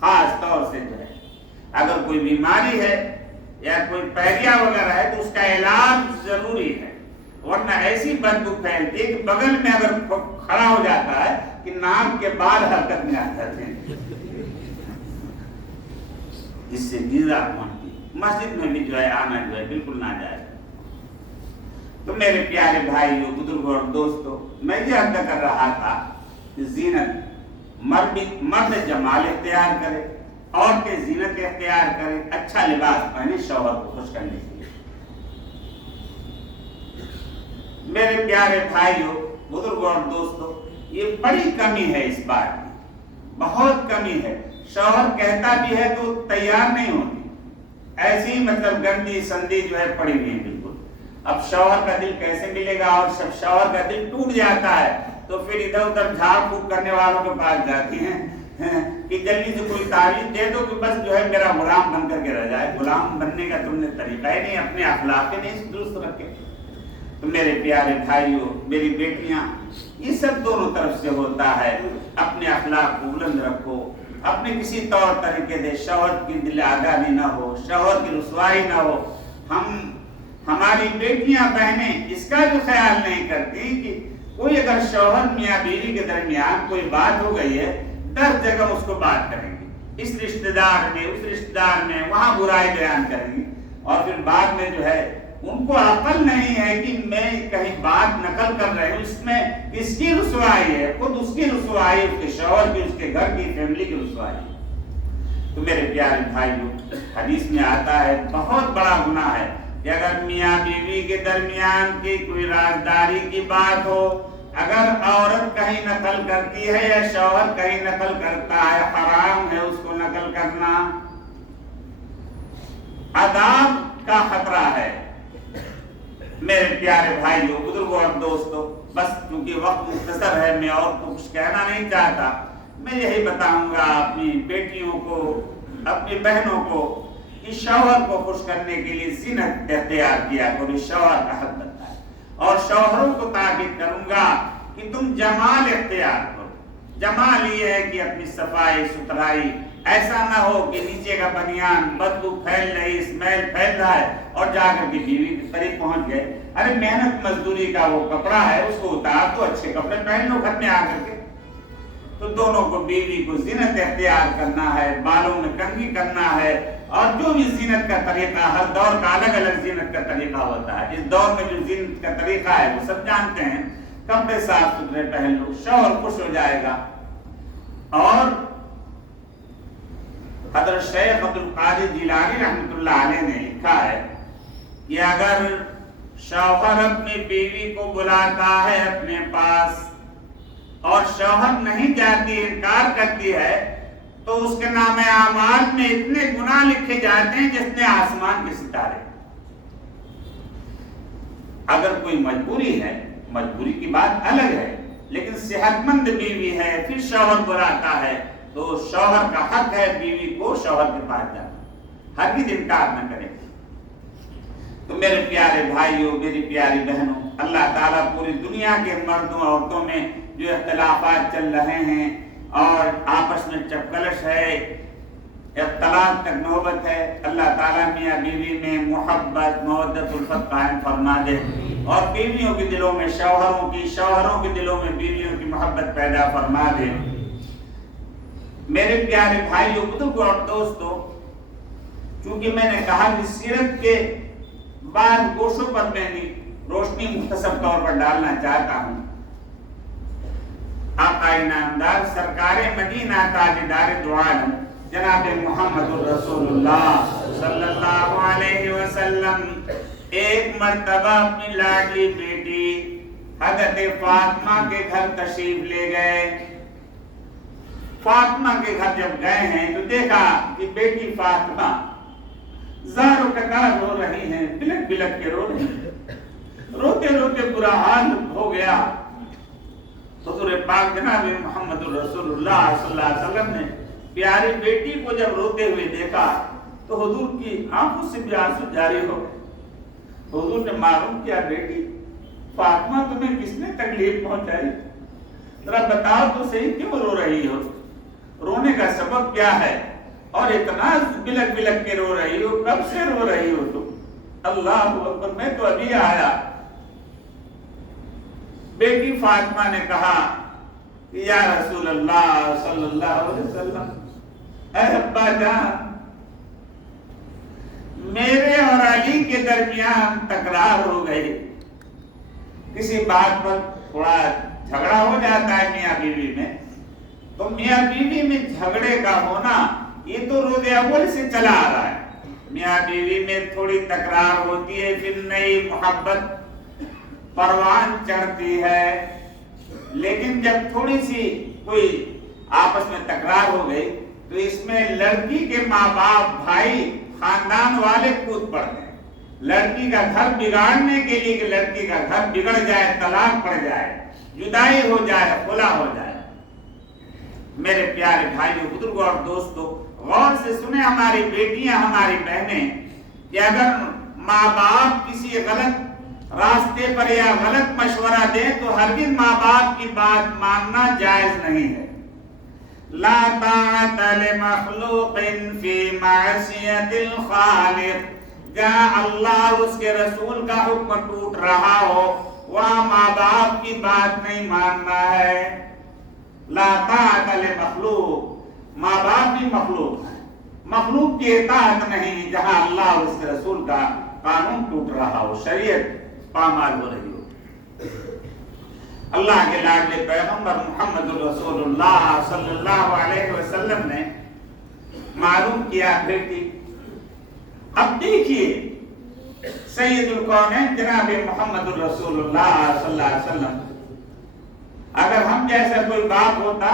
خاص طور سے جو ہے اگر کوئی بیماری ہے یا کوئی پیریا وغیرہ ہے تو اس کا علاج ضروری ہے, ورنہ ایسی بدبو پھیلتی ہے کہ بغل میں اگر کھڑا ہو جاتا ہے کہ ناک کے بال حرکت میں آ جاتے ہیں. اس سے گیزا پہنچتی. مسجد میں بھی جو ہے آنا جو ہے بالکل ناجائز. تو میرے پیارے بھائیوں, بزرگوں اور دوستوں, میں یہ عرض کر رہا تھا کہ زینت مرد جمال اختیار کرے, عورتیں زینت اختیار کریں, اچھا لباس پہنے شوہر کو خوش کرنے کے لیے. میرے پیارے بھائیوں, بزرگوں اور دوستوں, یہ بڑی کمی ہے اس بات کی, بہت کمی ہے. شوہر کہتا بھی ہے تو تیار نہیں ہوتی, ایسی مطلب گندی سندی جو ہے پڑی ہوئی ہے بالکل. اب شوہر کا دل کیسے ملے گا؟ اور سب شوہر کا دل ٹوٹ جاتا ہے تو پھر ادھر ادھر جھاڑ پھونک کرنے والوں کے پاس جاتی ہیں کہ جلدی سے کوئی تعویذ دے دو کہ بس جو ہے میرا غلام بن کر کے رہ جائے. غلام بننے کا تم نے طریقہ ہی نہیں، اپنے اخلاق ہی نہیں درست رکھے. تو میرے پیارے بھائیوں، میری بیٹیاں، یہ سب دونوں طرف سے ہوتا ہے. اپنے اخلاق کو بلند رکھو، اپنے کسی طور طریقے سے شوہر کی دل آزاری نہ ہو، شوہر کی رسوائی نہ ہو. ہماری بیٹیاں بہنیں اس کا بھی خیال نہیں کرتی کہ کوئی اگر شوہر میاں بیوی کے درمیان کوئی بات ہو گئی ہے 10 جگہ اس کو بات کریں گے، اس رشتہ دار میں، اس رشتہ دار میں، وہاں برائی بیان کریں گے. اور پھر بعد میں جو ہے ان کو عقل نہیں ہے کہ میں کہیں بات نقل کر رہی ہوں، اس میں کس کی رسوائی ہے، خود اس کی رسوائی، اس کے شوہر کی، اس کے گھر کی، فیملی کی رسوائی. تو میرے پیارے بھائیوں، حدیث میں آتا ہے بہت بڑا گناہ ہے کہ اگر میاں بیوی کے درمیان کی کوئی رازداری کی بات ہو، اگر عورت کہیں نقل کرتی ہے یا شوہر کہیں نقل کرتا ہے، حرام ہے اس کو نقل کرنا، عذاب کا خطرہ ہے. میرے پیارے بھائیوں، بزرگوں اور دوستوں، بس کیونکہ وقت مختصر ہے، میں اور تو کچھ کہنا نہیں چاہتا. میں یہی بتاؤں گا اپنی بیٹیوں کو، اپنی بہنوں کو کہ شوہر کو خوش کرنے کے لیے زینت اختیار کیا کرو، شوہر کا حق بنتا ہے. اور شوہروں کو تاکید کروں گا کہ تم جمال اختیار کرو. جمال یہ ہے کہ اپنی صفائی ستھرائی، ایسا نہ ہو کہ نیچے کا بنیان بدبو پھیل رہی، اسمیل پھیل رہا ہے اور جا کر کے بیوی کے قریب پہنچ گئے. ارے محنت مزدوری کا وہ کپڑا ہے، اس کو اتار تو اچھے کپڑے پہن لو گھر میں آ کر کے. تو دونوں کو، بیوی کو زینت اختیار کرنا ہے، بالوں میں کنگھی کرنا ہے، اور جو بھی زینت کا طریقہ، ہر دور کا الگ الگ زینت کا طریقہ ہوتا ہے. اس دور میں جو زینت کا طریقہ ہے وہ سب جانتے ہیں. کپڑے صاف ستھرے پہن لو، شوہر خوش ہو جائے گا. اور حضرت شیخ عبد القادر جیلانی رحمۃ اللہ علیہ نے لکھا ہے کہ اگر شوہر اپنی بیوی کو بلاتا ہے اپنے پاس اور شوہر نہیں جاتی، انکار کرتی ہے، تو اس کے نام اعمال میں اتنے گناہ لکھے جاتے ہیں جتنے آسمان کے ستارے. اگر کوئی مجبوری ہے، مجبوری کی بات الگ ہے، لیکن صحت مند بیوی ہے، پھر شوہر بلاتا ہے تو شوہر کا حق ہے بیوی کو شوہر کے پاس جانا، ہرگز انکار نہ کرے. تو میرے پیارے بھائیوں، میری پیاری بہنوں، اللہ تعالیٰ پوری دنیا کے مردوں عورتوں میں جو اختلافات چل رہے ہیں اور آپس میں چپکلش ہے، طلاق تک نوبت ہے، اللہ تعالیٰ میاں بیوی میں محبت، مودت، الفت قائم فرما دے، اور بیویوں کے دلوں میں شوہروں کی، شوہروں کے دلوں میں بیویوں کی محبت پیدا فرما دے. میرے پیارے بھائیوں، بزرگوں اور دوستوں، چونکہ میں نے کہا کہ سیرت کے بعد گوشوں پر میں نے روشنی مختصر طور پر ڈالنا چاہتا ہوں. آقا انعامدار سرکار مدینہ تاجدار دو عالم جناب محمد الرسول اللہ صلی اللہ علیہ وسلم ایک مرتبہ اپنی لاڈلی بیٹی حضرت فاطمہ کے گھر تشریف لے گئے. فاطمہ کے گھر جب گئے ہیں تو دیکھا کہ بیٹی فاطمہ زار و قطار رو رہی ہیں، بلک بلک کے رو رہی ہیں، روتے روتے برا حال ہو گیا. حضور پاک جناب محمد الرسول اللہ صلی اللہ علیہ وسلم نے پیاری بیٹی کو جب روتے ہوئے دیکھا تو حضور کی آنکھوں سے بھی آنسو جاری ہو گئے. حضور نے معلوم کیا، بیٹی فاطمہ تمہیں کس نے تکلیف پہنچائی؟ ذرا بتاؤ تو صحیح، کیوں رو رہی ہو؟ رونے کا سبب کیا ہے؟ اور اتنا بلک بلک کے رو رہی ہو، کب سے رو رہی ہو تم؟ اللہ اکبر، میں تو ابھی آیا. بیٹی فاطمہ نے کہا کہ یا رسول اللہ صلی اللہ علیہ وسلم، اے ابا جان، میرے اور علی کے درمیان تکرار ہو گئی. کسی بات پر تھوڑا جھگڑا ہو جاتا ہے میاں بیوی میں، تو میاں بیوی میں جھگڑے کا ہونا یہ تو روز اول سے چلا آ رہا ہے. میاں بیوی میں تھوڑی تکرار ہوتی ہے، پھر نئی محبت پروان چڑھتی ہے. لیکن جب تھوڑی سی کوئی آپس میں تکرار ہو گئی تو اس میں لڑکی کے ماں باپ، بھائی، خاندان والے کود پڑتے ہیں لڑکی کا گھر بگاڑنے کے لیے کہ لڑکی کا گھر بگڑ جائے، طلاق پڑ جائے. جدائی ہو جائے، خلا ہو جائے۔ میرے پیارے بھائیوں، بزرگوں اور دوستوں، غور سے سنیں ہماری بیٹیاں، ہماری بہنیں، کہ اگر ماں باپ کسی غلط راستے پر یا غلط مشورہ دیں تو ہرگز ماں باپ کی بات ماننا جائز نہیں ہے۔ لا طاعت لمخلوق فی معصیت الخالق، جہاں اللہ اس کے رسول کا حکم ٹوٹ رہا ہو وہاں ماں باپ کی بات نہیں ماننا ہے۔ لا طاعت لمخلوق، ماں باپ بھی مخلوق ہیں، مخلوق کی اطاعت نہیں جہاں اللہ اور اس کے رسول کا قانون ٹوٹ رہا ہو، شریعت پامال ہو رہی ہو۔ اللہ کے لاڈلے پیغمبر محمد رسول اللہ صلی اللہ علیہ وسلم نے معلوم کیا بیٹی۔ اب دیکھیے سید الکونین جناب محمد رسول اللہ صلی اللہ علیہ وسلم، اگر ہم جیسا کوئی باپ ہوتا،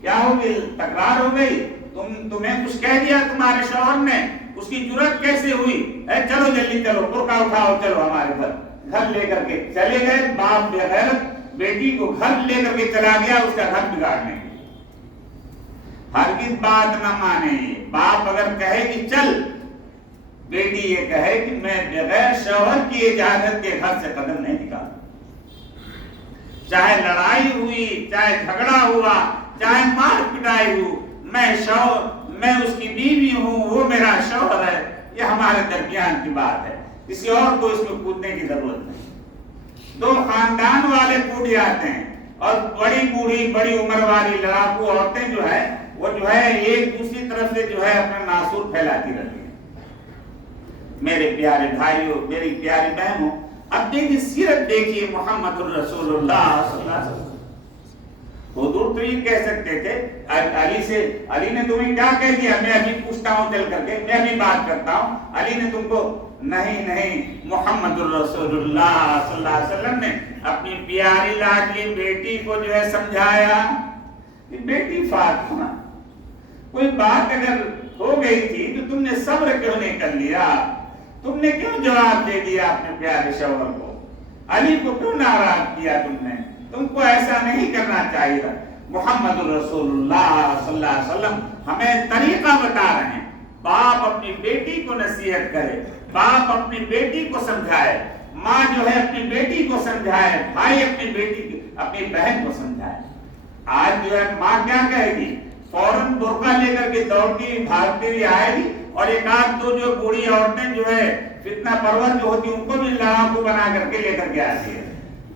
کیا ہوگی؟ تکرار ہو گئی، تمہیں کچھ کہہ دیا تمہارے شوہر نے، اس کی جرأت کیسے ہوئی؟ چلو جلدی چلو، برقع اٹھاؤ، چلو ہمارے گھر لے کر کے چلے گئے۔ باپ بے غیرت بیٹی کو گھر لے کر کے چلا گیا اس کا گھر بگاڑنے۔ ہرگز بات نہ مانے، باپ اگر کہے کہ چل، بیٹی یہ کہے کہ میں بغیر شوہر کی اجازت کے گھر سے قدم نہیں نکالوں۔ چاہے لڑائی ہوئی، چاہے جھگڑا ہوا، چاہے مار پٹائی ہو، میں اس کی بیوی ہوں، وہ میرا شوہر ہے، یہ ہمارے درمیان کی بات ہے، کسی اور کو اس میں کودنے کی ضرورت نہیں۔ دو خاندان والے کود جاتے ہیں اور بڑی بوڑھی بڑی عمر والی لڑاکو عورتیں جو ہے وہ ایک دوسری طرف سے اپنا ناسور پھیلاتی رہتی ہیں۔ میرے پیارے بھائیوں، میری پیاری بہنوں، اب دیکھیے سیرت دیکھیے محمد الرسول اللہ صلی اللہ علیہ وسلم۔ حضور تو یہ کہہ سکتے تھے علی نے تمہیں کیا کہہ دیا، میں ابھی پوچھتا ہوں چل کر کے، میں ابھی بات کرتا ہوں، علی نے تم کو، نہیں، محمد الرسول اللہ صلی اللہ علیہ وسلم نے اپنی پیاری لاڈلی بیٹی کو سمجھایا کہ بیٹی فاطمہ، کوئی بات اگر ہو گئی تھی تو تم نے صبر کیوں نہیں کر لیا؟ تم نے کیوں جواب دے دیا اپنے پیارے شوہر کو؟ علی کو کیوں ناراض کیا تم نے؟ تم کو ایسا نہیں کرنا چاہیے۔ محمد رسول اللہ صلی اللہ علیہ وسلم ہمیں طریقہ بتا رہے ہیں۔ باپ اپنی بیٹی کو نصیحت کرے، باپ اپنی بیٹی کو سمجھائے، ماں اپنی بیٹی کو سمجھائے، بھائی اپنی بہن کو سمجھائے۔ آج ماں کیا کہے گی؟ فوراً برقع لے کر کے دوڑتی بھاگتی ہوئی آئے گی، اور ایک آدھ دو بوڑھی عورتیں فتنہ پرور ہوتی ان کو بھی لڑاکو بنا کر کے لے کر کے آتی ہے،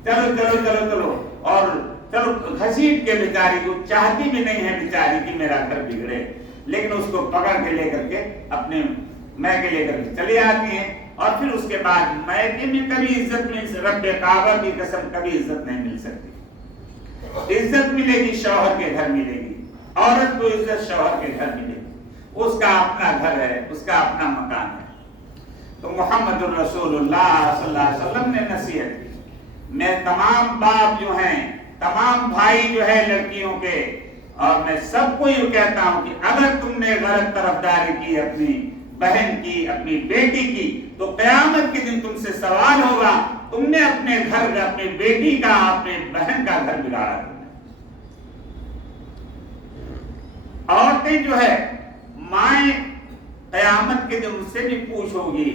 چلو اور چلو گھسیٹ کے بیچاری کو، چاہتی بھی نہیں ہے بیچاری کی میرا گھر بگڑے، لیکن اس کو پکڑ کے لے کر کے اپنے میکے لے کر کے چلی آتی ہیں۔ اور پھر اس کے بعد میکے میں کبھی عزت میں رب کعبہ کی قسم کبھی عزت نہیں مل سکتی۔ عزت ملے گی شوہر کے گھر ملے گی، عورت کو عزت شوہر کے گھر ملے گی، اس کا اپنا گھر ہے، اس کا اپنا مکان ہے۔ تو محمد الرسول اللہ صلی اللہ علیہ وسلم نے نصیحت کی۔ میں تمام باپ تمام بھائی لڑکیوں کے، اور میں سب کو یہ کہتا ہوں کہ اگر تم نے غلط طرفداری کی اپنی بہن کی، اپنی بیٹی کی، تو قیامت کے دن تم سے سوال ہوگا، تم نے اپنے گھر، اپنی بیٹی کا، اپنے بہن کا گھر بگاڑا۔ عورتیں مائیں قیامت کے دن اس سے بھی پوچھو گی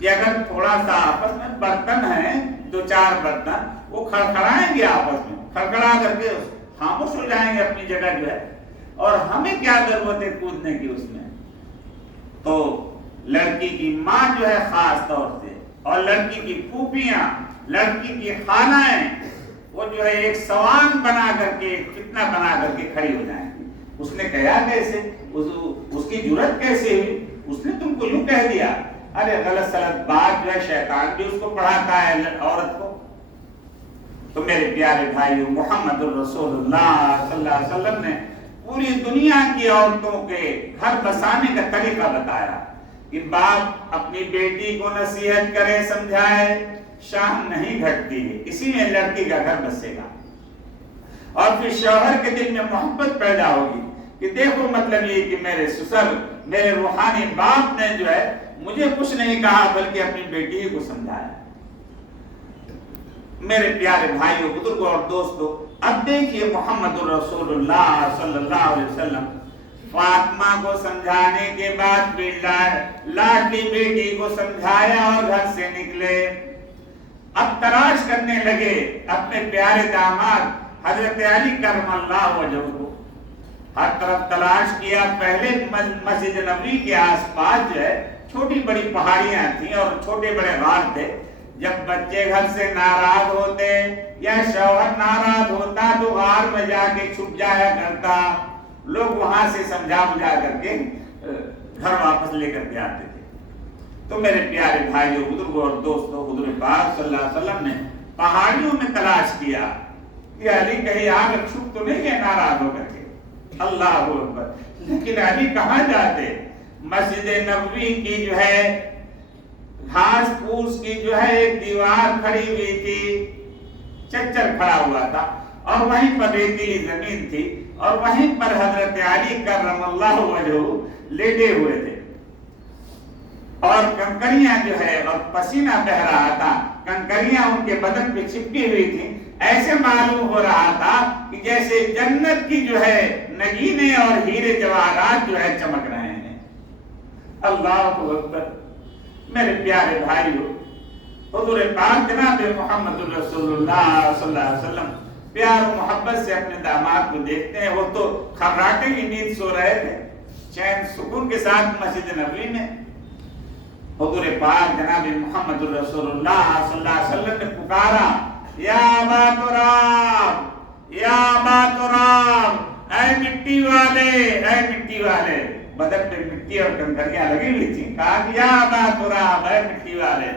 کہ اگر تھوڑا سا آپس میں برتن ہیں، دو چار برتن، وہ کھڑکھڑائیں گے آپس میں، کھڑکھڑا کر کے خاموش ہو جائیں گے اپنی جگہ اور ہمیں کیا ضرورت ہے کودنے کی اس میں؟ تو لڑکی کی ماں خاص طور سے، اور لڑکی کی پھوپھیاں، لڑکی کی خالائیں، وہ ایک سوان بنا کر کے، ایک فتنہ بنا کر کے کھڑی ہو جائیں گی۔ اس نے کہا کیسے؟ اس کی جرأت کیسے ہوئی؟ اس نے تم کو یوں کہہ دیا؟ ارے غلط سلط بات شیطان بھی اس کو پڑھاتا ہے عورت کو۔ تو میرے پیارے بھائیوں، محمد الرسول اللہ صلی اللہ علیہ وسلم نے پوری دنیا کی عورتوں کے گھر بسانے کا طریقہ بتایا کہ باپ اپنی بیٹی کو نصیحت کرے، سمجھائے، شان نہیں گھٹتی ہے، اسی میں لڑکی کا گھر بسے گا۔ اور پھر شوہر کے دل میں محبت پیدا ہوگی کہ دیکھو مطلب یہ کہ میرے سسر، میرے روحانی باپ نے مجھے کچھ نہیں کہا بلکہ اپنی بیٹی کو سمجھایا۔ میرے پیارے بھائیوں، بزرگوں اور دوستوں، اب دیکھیے محمد الرسول اللہ صلی اللہ علیہ وسلم فاطمہ کو سمجھانے کے بعد لاڈلی بیٹی کو سمجھایا اور گھر سے نکلے۔ اب تلاش کرنے لگے اپنے پیارے داماد حضرت علی کرم اللہ وجہہ کو۔ ہر طرف تلاش کیا۔ پہلے مسجد نبوی کے آس پاس جو ہے چھوٹی بڑی پہاڑیاں تھیں اور چھوٹے بڑے غار تھے۔ جب بچے گھر سے ناراض ہوتے یا شوہر ناراض ہوتا تو غار میں جا کے چھپ جایا کرتا۔ لوگ وہاں سے سمجھا بجھا کر کے گھر واپس لے کر کے آتے تھے۔ تو میرے پیارے بھائیوں، بزرگوں اور دوستوں، حضور پاک صلی اللہ علیہ وسلم نے پہاڑیوں میں تلاش کیا کہ علی کہیں آگ چھپ تو نہیں گئے ناراض ہو کر کے۔ اللہ اکبر! لیکن علی کہاں جاتے؟ مسجد نبوی کی جو ہے گھاس پھوس کی جو ہے ایک دیوار کھڑی ہوئی تھی، چچر کھڑا ہوا تھا، اور وہیں پر ریتیلی زمین تھی، اور وہیں پر حضرت علی کرم اللہ وجہہ لیٹے ہوئے تھے، اور کنکریاں جو ہے اور پسینہ بہ رہا تھا، کنکریاں ان کے بدن پہ چپکی ہوئی تھی۔ ایسے معلوم ہو رہا تھا کہ جیسے جنت کی جو ہے نگینیں اور ہیرے جواہرات جو ہے چمک رہے ہیں۔ اللہ اکبر! میرے پیارے بھائیوں، حضور پاک جناب محمد رسول اللہ صلی اللہ علیہ وسلم پیار و محبت سے اپنے داماد کو دیکھتے ہیں۔ وہ تو خراٹے کی نیند سو رہے تھے چین سکون کے ساتھ مسجد نبوی میں۔ حضور پاک جناب محمد رسول اللہ صلی اللہ علیہ وسلم نے پکارا، یا ابا تراب، یا ابا تراب، اے مٹی والے، اے مٹی والے۔ بدن پہ مٹی اور کنکریاں لگی ہوئی تھیں۔ کہا کہ یا ابا تراب، اے مٹی والے۔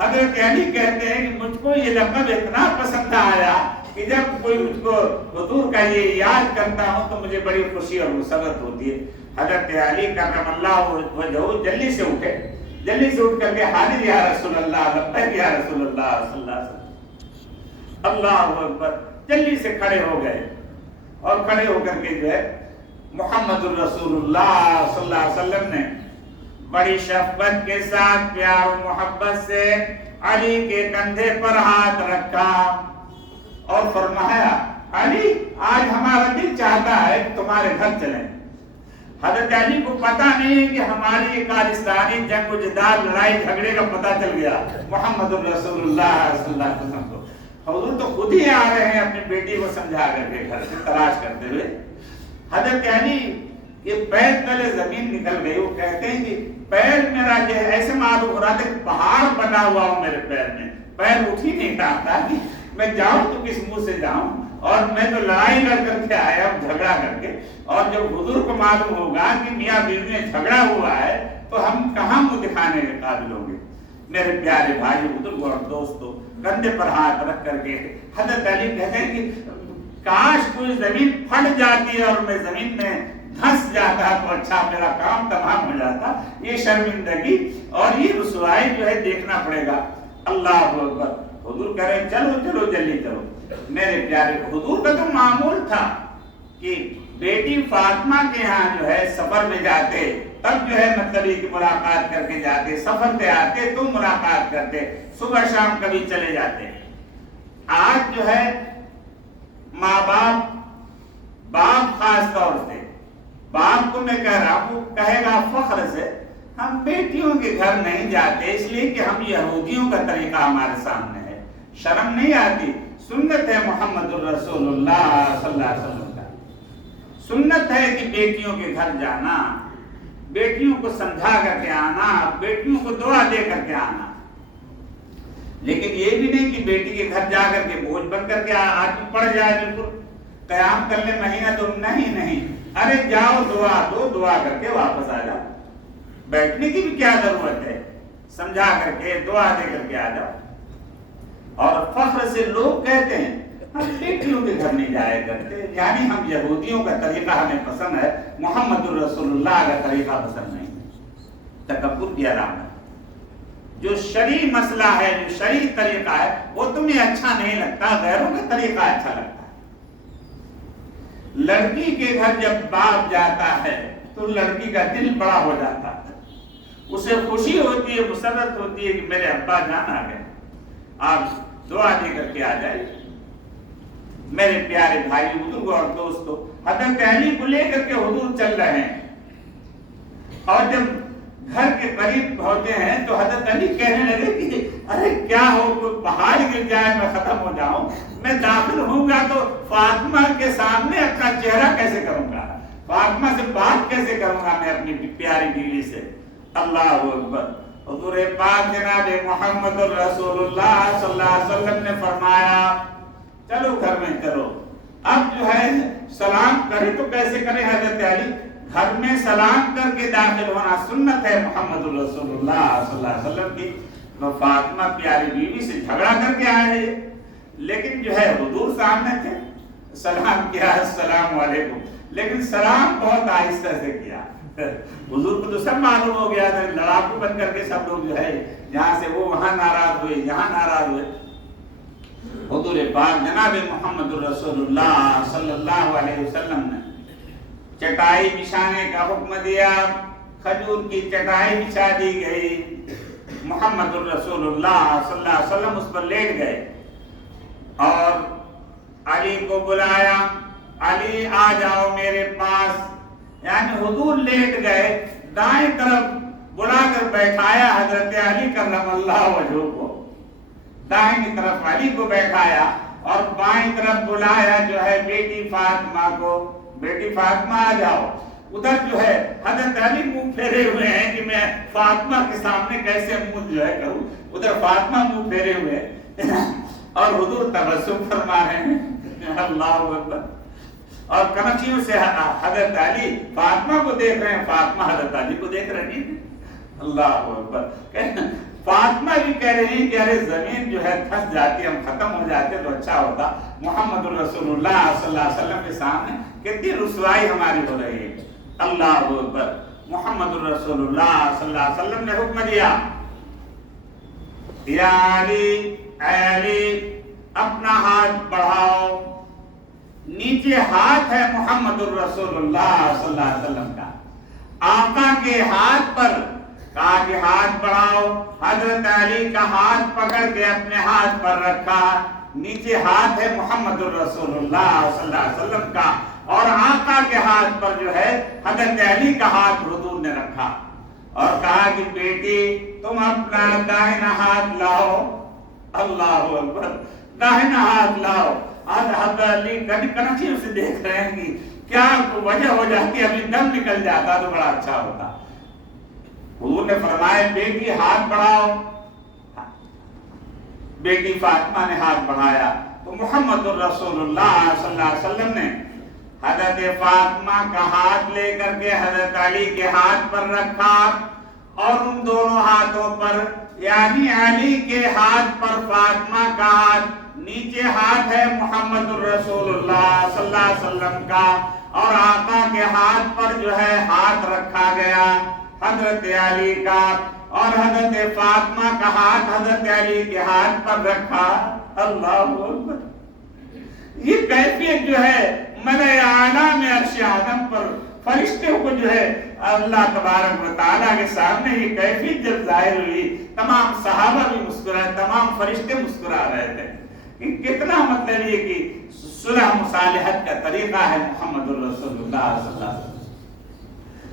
حضرت علی کہتے ہیں کہ مجھ کو یہ لقب اتنا پسند آیا کہ جب کوئی مجھ کو حضور کا یہ یاد کرتا ہوں تو مجھے بڑی خوشی اور مسرت ہوتی ہے۔ حضرت علی کرم اللہ وجہہ جلدی سے اٹھے، جلدی سے اٹھ کر کے حاضر یا رسول اللہ، لبیک یا رسول اللہ صلی اللہ علیہ وسلم۔ اللہ اکبر! جلدی سے کھڑے ہو گئے، اور کھڑے ہو کر کے جو ہے محمد الرسول اللہ صلی اللہ علیہ وسلم نے بڑی شفقت کے ساتھ پیار و محبت سے علی کے کندھے پر ہاتھ رکھا اور فرمایا، علی آج ہمارا دل چاہتا ہے کہ تمہارے گھر چلیں۔ حضرت علی کو پتا نہیں ہے کہ ہماری یہ کالستانی جنگ و جدال لڑائی جھگڑے کا پتا چل گیا محمد الرسول اللہ صلی اللہ علیہ وسلم کو۔ حضور تو خود ہی آ رہے ہیں اپنی بیٹی کو سمجھا کر کے گھر سے تلاش کرتے ہوئے۔ حضرت علی یہ پیر تلے زمین نکل گئی۔ وہ کہتے ہیں کہ پیر میرا جو ہے ایسے معلوم ہو رہا تھا کہ پہاڑ بنا ہوا ہوں میرے پیر میں، پیر اٹھ ہی نہیں رہا تھا کہ میں جاؤں تو کس منہ سے جاؤں، اور میں تو لڑائی لڑ کر کے آیا ہوں جھگڑا کر کے، اور جب حضور کو معلوم ہوگا کہ میاں بیوی میں جھگڑا ہوا ہے تو ہم کہاں منہ دکھانے کے قابل ہوں گے۔ میرے پیارے بھائی، بزرگوں اور دوستوں، کندھے پر ہاتھ رکھ کر کے حضرت علی کہتے ہیں کہ کاش کوئی زمین پھٹ جاتی اور میں زمین میں دھنس جاتا تو اچھا، میرا کام تمام ہو جاتا۔ یہ شرمندگی اور یہ رسوائی جو ہے دیکھنا پڑے گا۔ اللہ اکبر! حضور کہہ رہے چلو چلو جلدی چلو۔ میرے پیارے، حضور کا تو معمول تھا کہ بیٹی فاطمہ کے ہاں جو ہے سفر میں جاتے تب جو ہے مطلب یہ کہ ملاقات کر کے جاتے، سفر سے آتے تو ملاقات کرتے، صبح شام کبھی چلے جاتے۔ آج جو ہے ماں باپ خاص طور سے باپ کو میں کہہ رہا ہوں، کہے گا فخر سے ہم بیٹیوں کے گھر نہیں جاتے اس لیے کہ ہم یہودیوں کا طریقہ ہمارے سامنے ہے، شرم نہیں آتی۔ سنت ہے محمد الرسول اللہ صلی اللہ علیہ وسلم کا، سنت ہے کہ بیٹیوں کے گھر جانا، بیٹیوں کو سمجھا کر کے آنا، بیٹیوں کو دعا دے کر کے آنا۔ لیکن یہ بھی نہیں کہ بیٹی کے گھر جا کر کے بوجھ بن کر کے آدمی پڑ جائے، بالکل قیام کر لے مہینہ تو نہیں، ارے جاؤ دعا دو، دعا کر کے واپس آ جاؤ۔ بیٹھنے کی بھی کیا ضرورت ہے، سمجھا کر کے دعا دے کر کے آ جاؤ۔ اور فخر سے لوگ کہتے ہیں ہم بیٹیوں کے گھر نہیں جایا کرتے، یعنی ہم یہودیوں کا طریقہ ہمیں پسند ہے، محمد الرسول اللہ کا طریقہ پسند نہیں۔ تکبر کی علامت، جو شرعی مسئلہ ہے، جو شرعی طریقہ ہے وہ تمہیں اچھا نہیں لگتا، غیروں کا طریقہ اچھا لگتا ہے۔ لڑکی کے گھر جب باپ جاتا ہے تو لڑکی کا دل بڑا ہو جاتا ہے، اسے خوشی ہوتی ہے، مسرت ہوتی ہے کہ میرے ابا جان آ گئے۔ آپ دعا دے کر کے آ جائے۔ میرے پیارے بھائی بزرگ اور دوستو، حضرت علی کو لے کر کے حضور چل رہے ہیں، اور جب گھر کے قریب پہنچے ہیں تو حضرت علی کہنے لگے کہ ارے کیا ہو، کوئی پہاڑ گر جائے میں ختم ہو جاؤں، میں داخل ہوں گا تو فاطمہ کے سامنے اپنا چہرہ کیسے کروں گا، فاطمہ سے بات کیسے کروں گا میں اپنی پیاری بیوی سے۔ اللہ اکبر۔ حضور پاک جناب محمد رسول اللہ صلی اللہ علیہ وسلم نے فرمایا چلو گھر میں چلو۔ اب جو ہے سلام کرے تو کیسے کرے حضرت علی؟ گھر میں سلام کر کے داخل ہونا سنت ہے محمد رسول اللہ صلی اللہ علیہ وسلم کی۔ وہ فاطمہ پیاری بیوی سے جھگڑا کر کے آئے ہیں، لیکن جو ہے حضور سامنے تھے، سلام کیا السلام علیکم، لیکن سلام بہت آہستہ سے کیا۔ حضور کو تو سب معلوم ہو گیا تھا، لڑاکو بن کر کے سب لوگ جو ہے یہاں سے وہ وہاں ناراض ہوئے، یہاں ناراض ہوئے۔ حضور پاک جناب محمد رسول اللہ صلی اللہ علیہ وسلم نے چٹائی بچھانے کا حکم دیا، کھجور کی چٹائی بچھا دی گئی، محمد الرسول اللہ صلی اللہ علیہ وسلم اس پر لیٹ گئے اور علی کو بلایا، علی آ جاؤ میرے پاس، یعنی حضور لیٹ گئے، دائیں طرف بلا کر بیٹھایا حضرت علی کرم اللہ وجہہ کو، دائیں طرف علی کو بیٹھایا اور بائیں طرف بلایا جو ہے بیٹی فاطمہ کو، بیٹی فاطمہ آ جاؤ۔ ادھر جو ہے حضرت علی منہ پھیرے ہوئے ہیں کہ میں فاطمہ کے سامنے کیسے منہ جو ہے کروں، ادھر فاطمہ منہ پھیرے ہوئے اور حضور تبسم فرما رہے ہیں، اللہ اکبر، اور کنکھیوں سے حضرت علی فاطمہ کو دیکھ رہے ہیں، فاطمہ حضرت علی کو دیکھ رہے ہیں، اللہ اکبر۔ فاطمہ بھی کہہ رہی ہیں کہ ارے زمین جو ہے پھنس جاتی، ہم ختم ہو جاتے تو اچھا ہوتا، محمد الرسول اللہ صلی اللہ علیہ وسلم کے سامنے کتنی رسوائی ہماری ہو رہی ہے، اللہ اکبر۔ محمد الرسول اللہ صلی اللہ علیہ وسلم نے حکم دیا، یا علی، اے علی اپنا ہاتھ بڑھاؤ، نیچے ہاتھ ہے محمد الرسول اللہ صلی اللہ علیہ وسلم کا، آقا کے ہاتھ پر کہا کہ ہاتھ بڑھاؤ، حضرت علی کا ہاتھ پکڑ کے اپنے ہاتھ پر رکھا، نیچے ہاتھ ہے محمد الرسول اللہ صلی اللہ علیہ وسلم کا، اور آقا کے ہاتھ پر جو ہے حضرت علی کا ہاتھ حضور نے رکھا اور کہا کہ بیٹی تم اپنا داہنا ہاتھ لاؤ، اللہ اکبر، داہنا ہاتھ لاؤ۔ آج حضرت علی کنکھیوں سے دیکھ رہے ہیں کہ کیا وجہ ہو جاتی، ابھی دم نکل جاتا تو بڑا اچھا ہوتا۔ حضور نے فرمایا بیٹی ہاتھ بڑھاؤ، بیٹی فاطمہ نے ہاتھ بڑھایا تو محمد الرسول اللہ صلی اللہ علیہ وسلم نے حضرت فاطمہ کا ہاتھ لے کر کے حضرت علی کے ہاتھ پر رکھا، اور ان دونوں ہاتھوں پر یعنی علی کے ہاتھ پر فاطمہ کا ہاتھ، نیچے ہاتھ ہے محمد الرسول اللہ صلی اللہ علیہ وسلم کا، اور آقا کے ہاتھ پر جو ہے ہاتھ رکھا گیا حضرت علی کا، اور حضرت فاطمہ کا ہاتھ حضرت علی کے ہاتھ پر رکھا، اللہ اکبر۔ یہ کیفیت جو ہے ملائے اعلیٰ میں عرش اعظم پر فرشتوں کو جو ہے اللہ تبارک و تعالیٰ کے سامنے یہ کیفیت جب ظاہر ہوئی، تمام صحابہ بھی مسکرائے، تمام فرشتے مسکرا رہے تھے کہ کتنا مطلب یہ کہ صلح مصالحت کا طریقہ ہے محمد الرسول اللہ صلی اللہ علیہ وسلم۔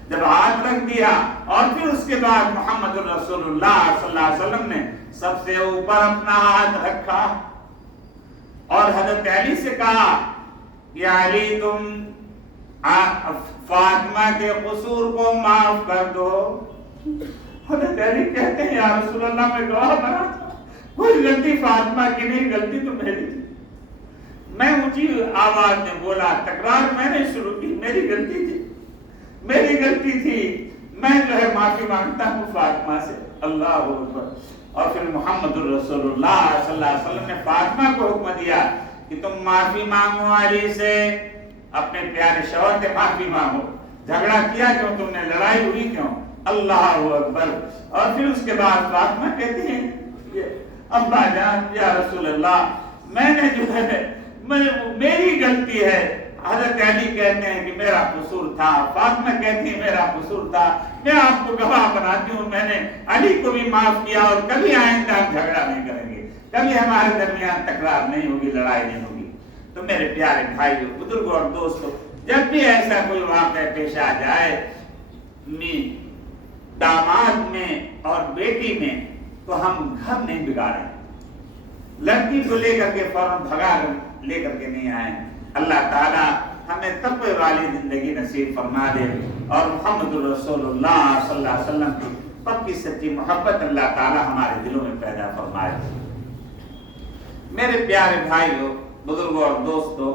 جب ہاتھ رکھ دیا اور پھر اس کے بعد محمد الرسول اللہ صلی اللہ علیہ وسلم نے سب سے اوپر اپنا ہاتھ رکھا اور حضرت علی سے کہا کہ علی تم فاطمہ کے قصور کو معاف کر دو۔ حضرت علی کہتے ہیں یا رسول اللہ میں گواہ بنا تھا، کوئی غلطی فاطمہ کی نہیں، غلطی تو میری تھی، میں اونچی آواز میں بولا، تکرار میں نے شروع کی، میری غلطی تھی، میری غلطی تھی، میں جو ہے معافی مانگتا ہوں فاطمہ سے، اللہ اکبر۔ اور پھر محمد الرسول اللہ صلی اللہ علیہ وسلم نے فاطمہ کو حکم دیا کہ تم معافی مانگو علی سے، اپنے پیارے شوہر سے معافی مانگو، جھگڑا کیا کیوں تم نے، لڑائی ہوئی کیوں، اللہ اکبر۔ اور پھر اس کے بعد فاطمہ کہتی ہیں ابا جان یا رسول اللہ میں نے جو ہے میری غلطی ہے، حضرت علی کہتے ہیں کہ میرا قصور تھا، فاطمہ کہتی ہے میرا قصور تھا، میں آپ کو گواہ بناتی ہوں میں نے علی کو بھی معاف کیا اور کبھی آئندہ ہم جھگڑا نہیں کریں گے۔ کبھی ہمارے درمیان تکرار نہیں ہوگی، لڑائی نہیں ہوگی۔ تو میرے پیارے بھائیوں، بزرگوں اور دوستوں، جب بھی ایسا کوئی واقعہ پیش آ جائے داماد میں اور بیٹی میں، تو ہم گھر نہیں بگاڑیں، لڑکی کو لے کر کے فوراً بھگا لے کر کے نہیں آئیں۔ اللہ تعالیٰ ہمیں تقوی والی زندگی نصیب فرما دے، اور محمد رسول اللہ صلی اللہ علیہ وسلم کی پکی سچی محبت اللہ تعالیٰ ہمارے دلوں میں پیدا فرمائے۔ میرے پیارے بھائیوں، بزرگوں اور دوستوں،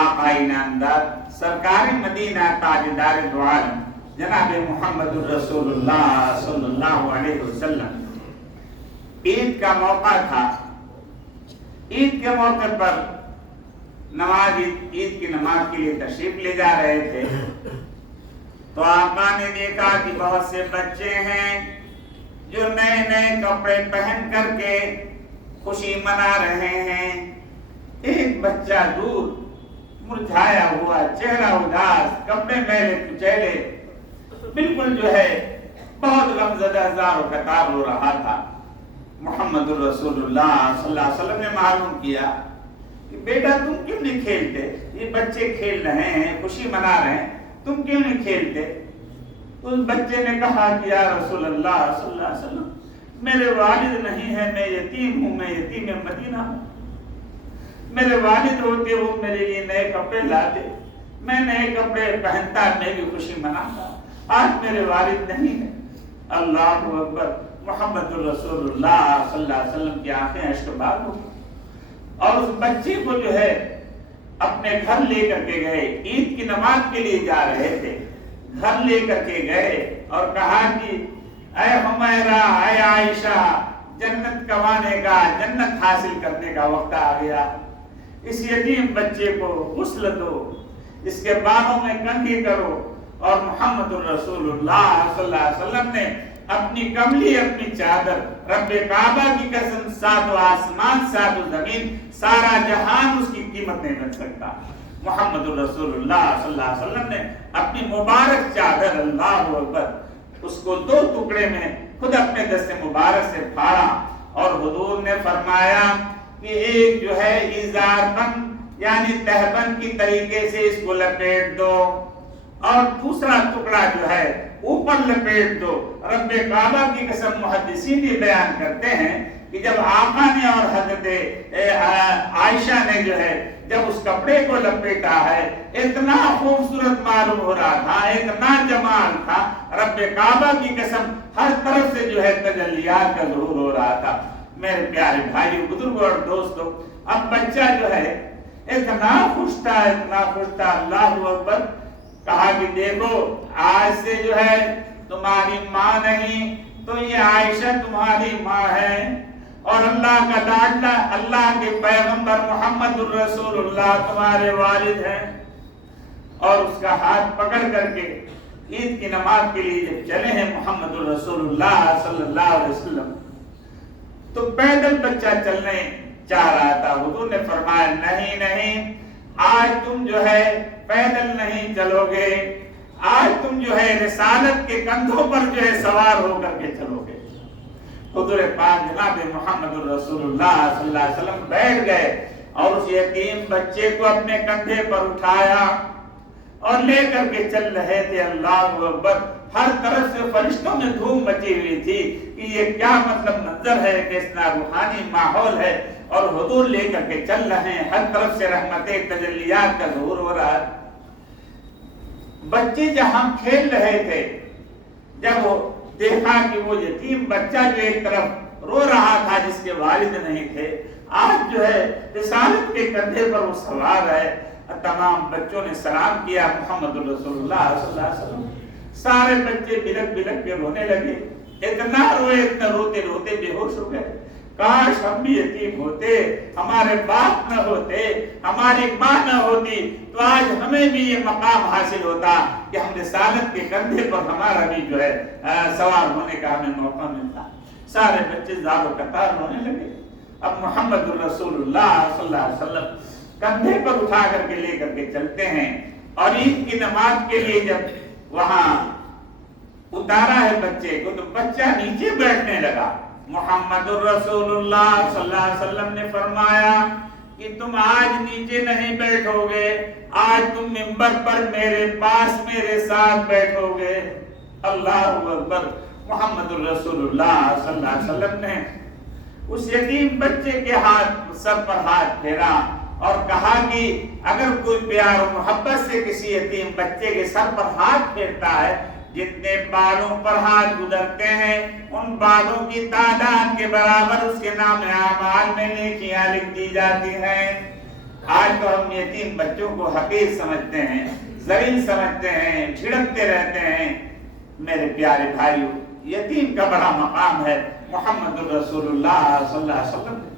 آقا نامدار سرکار مدینہ تاجدار دو عالم جناب محمد رسول اللہ صلی اللہ علیہ وسلم عید کا موقع تھا۔ عید کے موقع پر عید کی نماز کے لیے تشریف لے جا رہے تھے، تو آقا نے دیکھا کہ بہت سے بچے ہیں جو نئے نئے کپڑے پہن کر کے خوشی منا رہے ہیں۔ ایک بچہ دور مرجھایا ہوا، چہرہ اداس، کپڑے میلے کچیلے، بالکل جو ہے بہت غمزدہ زار و قطار ہو رہا تھا۔ محمد رسول اللہ صلی اللہ علیہ وسلم نے معلوم کیا کہ بیٹا تم کیوں نہیں کھیلتے؟ یہ بچے کھیل رہے ہیں، خوشی منا رہے ہیں، تم کیوں نہیں کھیلتے؟ اس بچے نے کہا کہ یا رسول اللہ صلی اللہ علیہ وسلم، میرے والد نہیں ہے، میں یتیم ہوں، میں یتیم مدینہ ہوں۔ میرے والد ہوتے وہ میرے لیے نئے کپڑے لاتے، میں نئے کپڑے پہنتا، میں بھی خوشی مناتا۔ آج میرے والد نہیں ہے۔ اللہ اکبر! محمد رسول اللہ صلی اللہ علیہ وسلم کی آنکھیں اشک بار ہو، اور اس بچے کو جو ہے اپنے گھر لے کر کے گئے۔ عید کی نماز کے لیے جا رہے تھے، گھر لے کر کے گئے اور کہا کہ اے حمیرہ، اے عائشہ، جنت کمانے کا، جنت حاصل کرنے کا وقت آ گیا۔ اس یتیم بچے کو غسل دو، اس کے بالوں میں کنگھی کرو۔ اور محمد رسول اللہ صلی اللہ علیہ وسلم نے اپنی کملی، اپنی چادر، رب کعبہ کی قسم، سات و آسمان، سات و زمین، سارا جہان اس کی قیمت نہیں بن سکتا۔ محمد رسول اللہ صلی اللہ علیہ وسلم نے اپنی مبارک چادر، اللہ اکبر، اس کو دو ٹکڑے میں خود اپنے دست مبارک سے پھاڑا، اور حضور نے فرمایا کہ ایک جو ہے ازار بند یعنی تہبند کی طریقے سے اس کو لپیٹ دو، اور دوسرا ٹکڑا جو ہے اوپر لپیٹ دو۔ رب کعبہ کی قسم، محدثین یہ بیان کرتے ہیں کہ جب آقا نے اور حضرت عائشہ نے جو ہے جب اس کپڑے کو لپیٹا ہے، اتنا خوبصورت معلوم ہو رہا تھا، اتنا جمال تھا، رب کعبہ کی قسم ہر طرف سے جو ہے تجلیات کا ظہور ہو رہا تھا۔ میرے پیارے بھائیوں، بزرگوں اور دوستوں، اب بچہ جو ہے اتنا خوش تھا، اتنا خوش تھا، اللہ اکبر، کہا کہ دیکھو آج سے جو ہے تمہاری ماں نہیں تو یہ عائشہ تمہاری ماں ہے، اور اللہ کا لاڈلا، اللہ کے پیغمبر محمد الرسول اللہ تمہارے والد ہیں۔ اور اس کا ہاتھ پکڑ کر کے عید کی نماز کے لیے جب چلے ہیں محمد الرسول اللہ صلی اللہ علیہ وسلم، تو پیدل بچہ چلنے چاہ رہا تھا۔ حضور نے فرمایا نہیں نہیں، آج تم جو ہے پیدل نہیں چلو گے، آج تم جو ہے رسالت کے کندھوں پر جو ہے سوار ہو کر کے چلو گے۔ حضور پاک جناب محمد رسول اللہ صلی اللہ علیہ وسلم بیٹھ گئے اور اس یتیم بچے کو اپنے کندھے پر اٹھایا اور لے کر کے چل رہے تھے۔ اللہ اکبر! ہر طرف سے فرشتوں میں دھوم مچی ہوئی تھی کہ یہ کیا مطلب منظر ہے، کتنا روحانی ماحول ہے، اور حضور لے کر کے چل رہے ہیں، ہر طرف سے رحمتیں، تجلیات کا ظہور ہو رہا ہے۔ بچے جہاں کھیل رہے تھے، جب وہ دیکھا کہ وہ یتیم بچہ جو ایک طرف رو رہا تھا جس کے والد نہیں تھے، آج جو ہے رسالت کے کندھے پر وہ سوار ہے۔ تمام بچوں نے سلام کیا محمد رسول اللہ صلی اللہ علیہ وسلم۔ سارے بچے بلک بلک کے رونے لگے، اتنا روئے، اتنا روتے روتے بے ہوش ہو گئے۔ کاش ہم بھی یتیم ہوتے، ہمارے باپ نہ ہوتے، ہماری ماں نہ ہوتی، تو آج ہمیں بھی یہ مقام حاصل ہوتا کہ ہم رسالت کے کندھے پر ہمارا بھی جو ہے سوار ہونے کا ہمیں موقع ملتا۔ سارے بچے زار و قطار رونے لگے۔ اب محمد رسول اللہ صلی اللہ علیہ وسلم کندھے پر اٹھا کر کے لے کر کے چلتے ہیں، اور عید کی نماز کے لیے جب وہاں اتارا ہے بچے کو، تو بچہ نیچے بیٹھنے لگا، محمد الرسول اللہ صلی اللہ علیہ وسلم نے فرمایا کہ تم آج نیچے نہیں بیٹھو گے، آج تم منبر پر میرے پاس میرے ساتھ بیٹھو گے۔ اللہ اکبر۔ محمد الرسول اللہ صلی اللہ علیہ وسلم نے اس یتیم بچے کے سر پر ہاتھ پھیرا اور کہا کہ اگر کوئی پیار و محبت سے کسی یتیم بچے کے سر پر ہاتھ پھیرتا ہے، جتنے بالوں پر ہاتھ گزرتے ہیں ان بالوں کی تعداد کے برابر اس کے نام اعمال میں نیکیاں لکھ دی جاتی ہیں۔ آج تو ہم یتیم بچوں کو حقیر سمجھتے ہیں، ذلیل سمجھتے ہیں، جھڑکتے رہتے ہیں۔ میرے پیارے بھائیو، یتیم کا بڑا مقام ہے۔ محمد الرسول اللہ صلی اللہ علیہ وسلم نے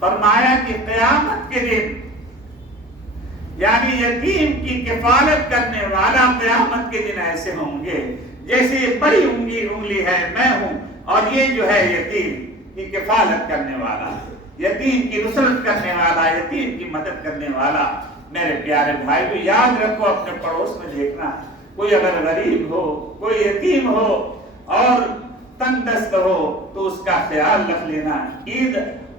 فرمایا کہ قیامت کے دن یعنی یتیم کی کفالت کرنے والا قیامت کے دن ایسے ہوں گے جیسے یہ بڑی انگلی ہے میں ہوں، اور یہ جو ہے یتیم کی کفالت کرنے والا، یتیم کی نصرت کرنے والا، یتیم کی مدد کرنے والا۔ میرے پیارے بھائی کو یاد رکھو، اپنے پڑوس میں دیکھنا کوئی اگر غریب ہو، کوئی یتیم ہو اور تنگ دست ہو تو اس کا خیال رکھ لینا۔ عید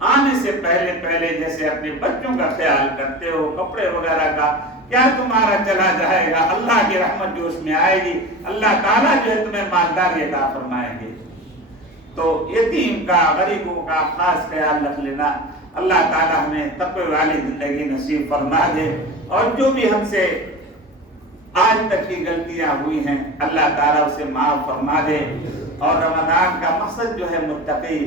آنے سے پہلے جیسے اپنے بچوں کا خیال کرتے ہو، کپڑے وغیرہ کا، کیا تمہارا چلا جائے گا؟ اللہ کی رحمت جو اس میں آئے گی، اللہ تعالیٰ جو ہے تمہیں مالداری عطا فرمائیں گے۔ تو یتیم کا، غریبوں کا خاص خیال رکھ لینا۔ اللہ تعالیٰ ہمیں تقوی والی زندگی نصیب فرما دے، اور جو بھی ہم سے آج تک کی غلطیاں ہوئی ہیں اللہ تعالیٰ اسے معاف فرما دے، اور رمضان کا مقصد جو ہے متقی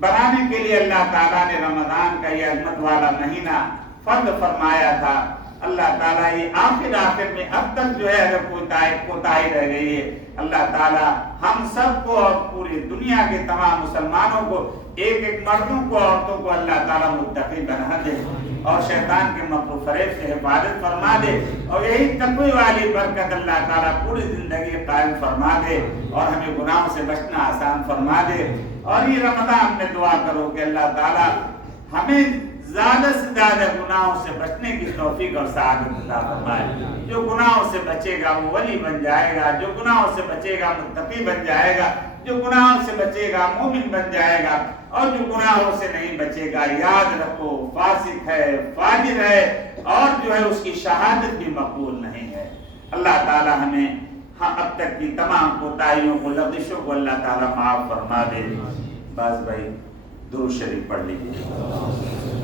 بنانے کے لیے اللہ تعالیٰ نے رمضان کا یہ عظمت والا مہینہ فرض فرمایا تھا۔ اللہ تعالیٰ یہ آخر میں اب تک جو ہے اگر کوتاہی رہ گئی ہے، اللہ تعالیٰ ہم سب کو اور پوری دنیا کے تمام مسلمانوں کو، ایک ایک مردوں کو عورتوں کو اللہ تعالیٰ متقی بنا دے، اور شیطان کے مکر و فریب سے حفاظت فرما دے، اور یہی تقوی والی برکت اللہ تعالیٰ پوری زندگی قائم فرما دے، اور ہمیں گناہوں سے بچنا آسان فرما دے۔ اور یہ رمضان میں دعا کرو کہ اللہ تعالیٰ ہمیں زیادہ سے زیادہ گناہوں سے بچنے کی توفیق اور سعادت عطا فرمائے۔ جو گناہوں سے بچے گا وہ ولی بن جائے گا، جو گناہوں سے بچے گا متقی بن جائے گا، جو گناہوں سے بچے گا مومن بن جائے گا، اور جو گناہوں سے نہیں بچے گا یاد رکھو فاسق ہے، فاجر ہے، اور جو ہے اس کی شہادت بھی مقبول نہیں ہے۔ اللہ تعالیٰ ہمیں اب تک کی تمام کوتاہیوں کو، لغزشوں کو اللہ تعالیٰ معاف فرما دے۔ باز بھائی درود شریف پڑھ لیجیے۔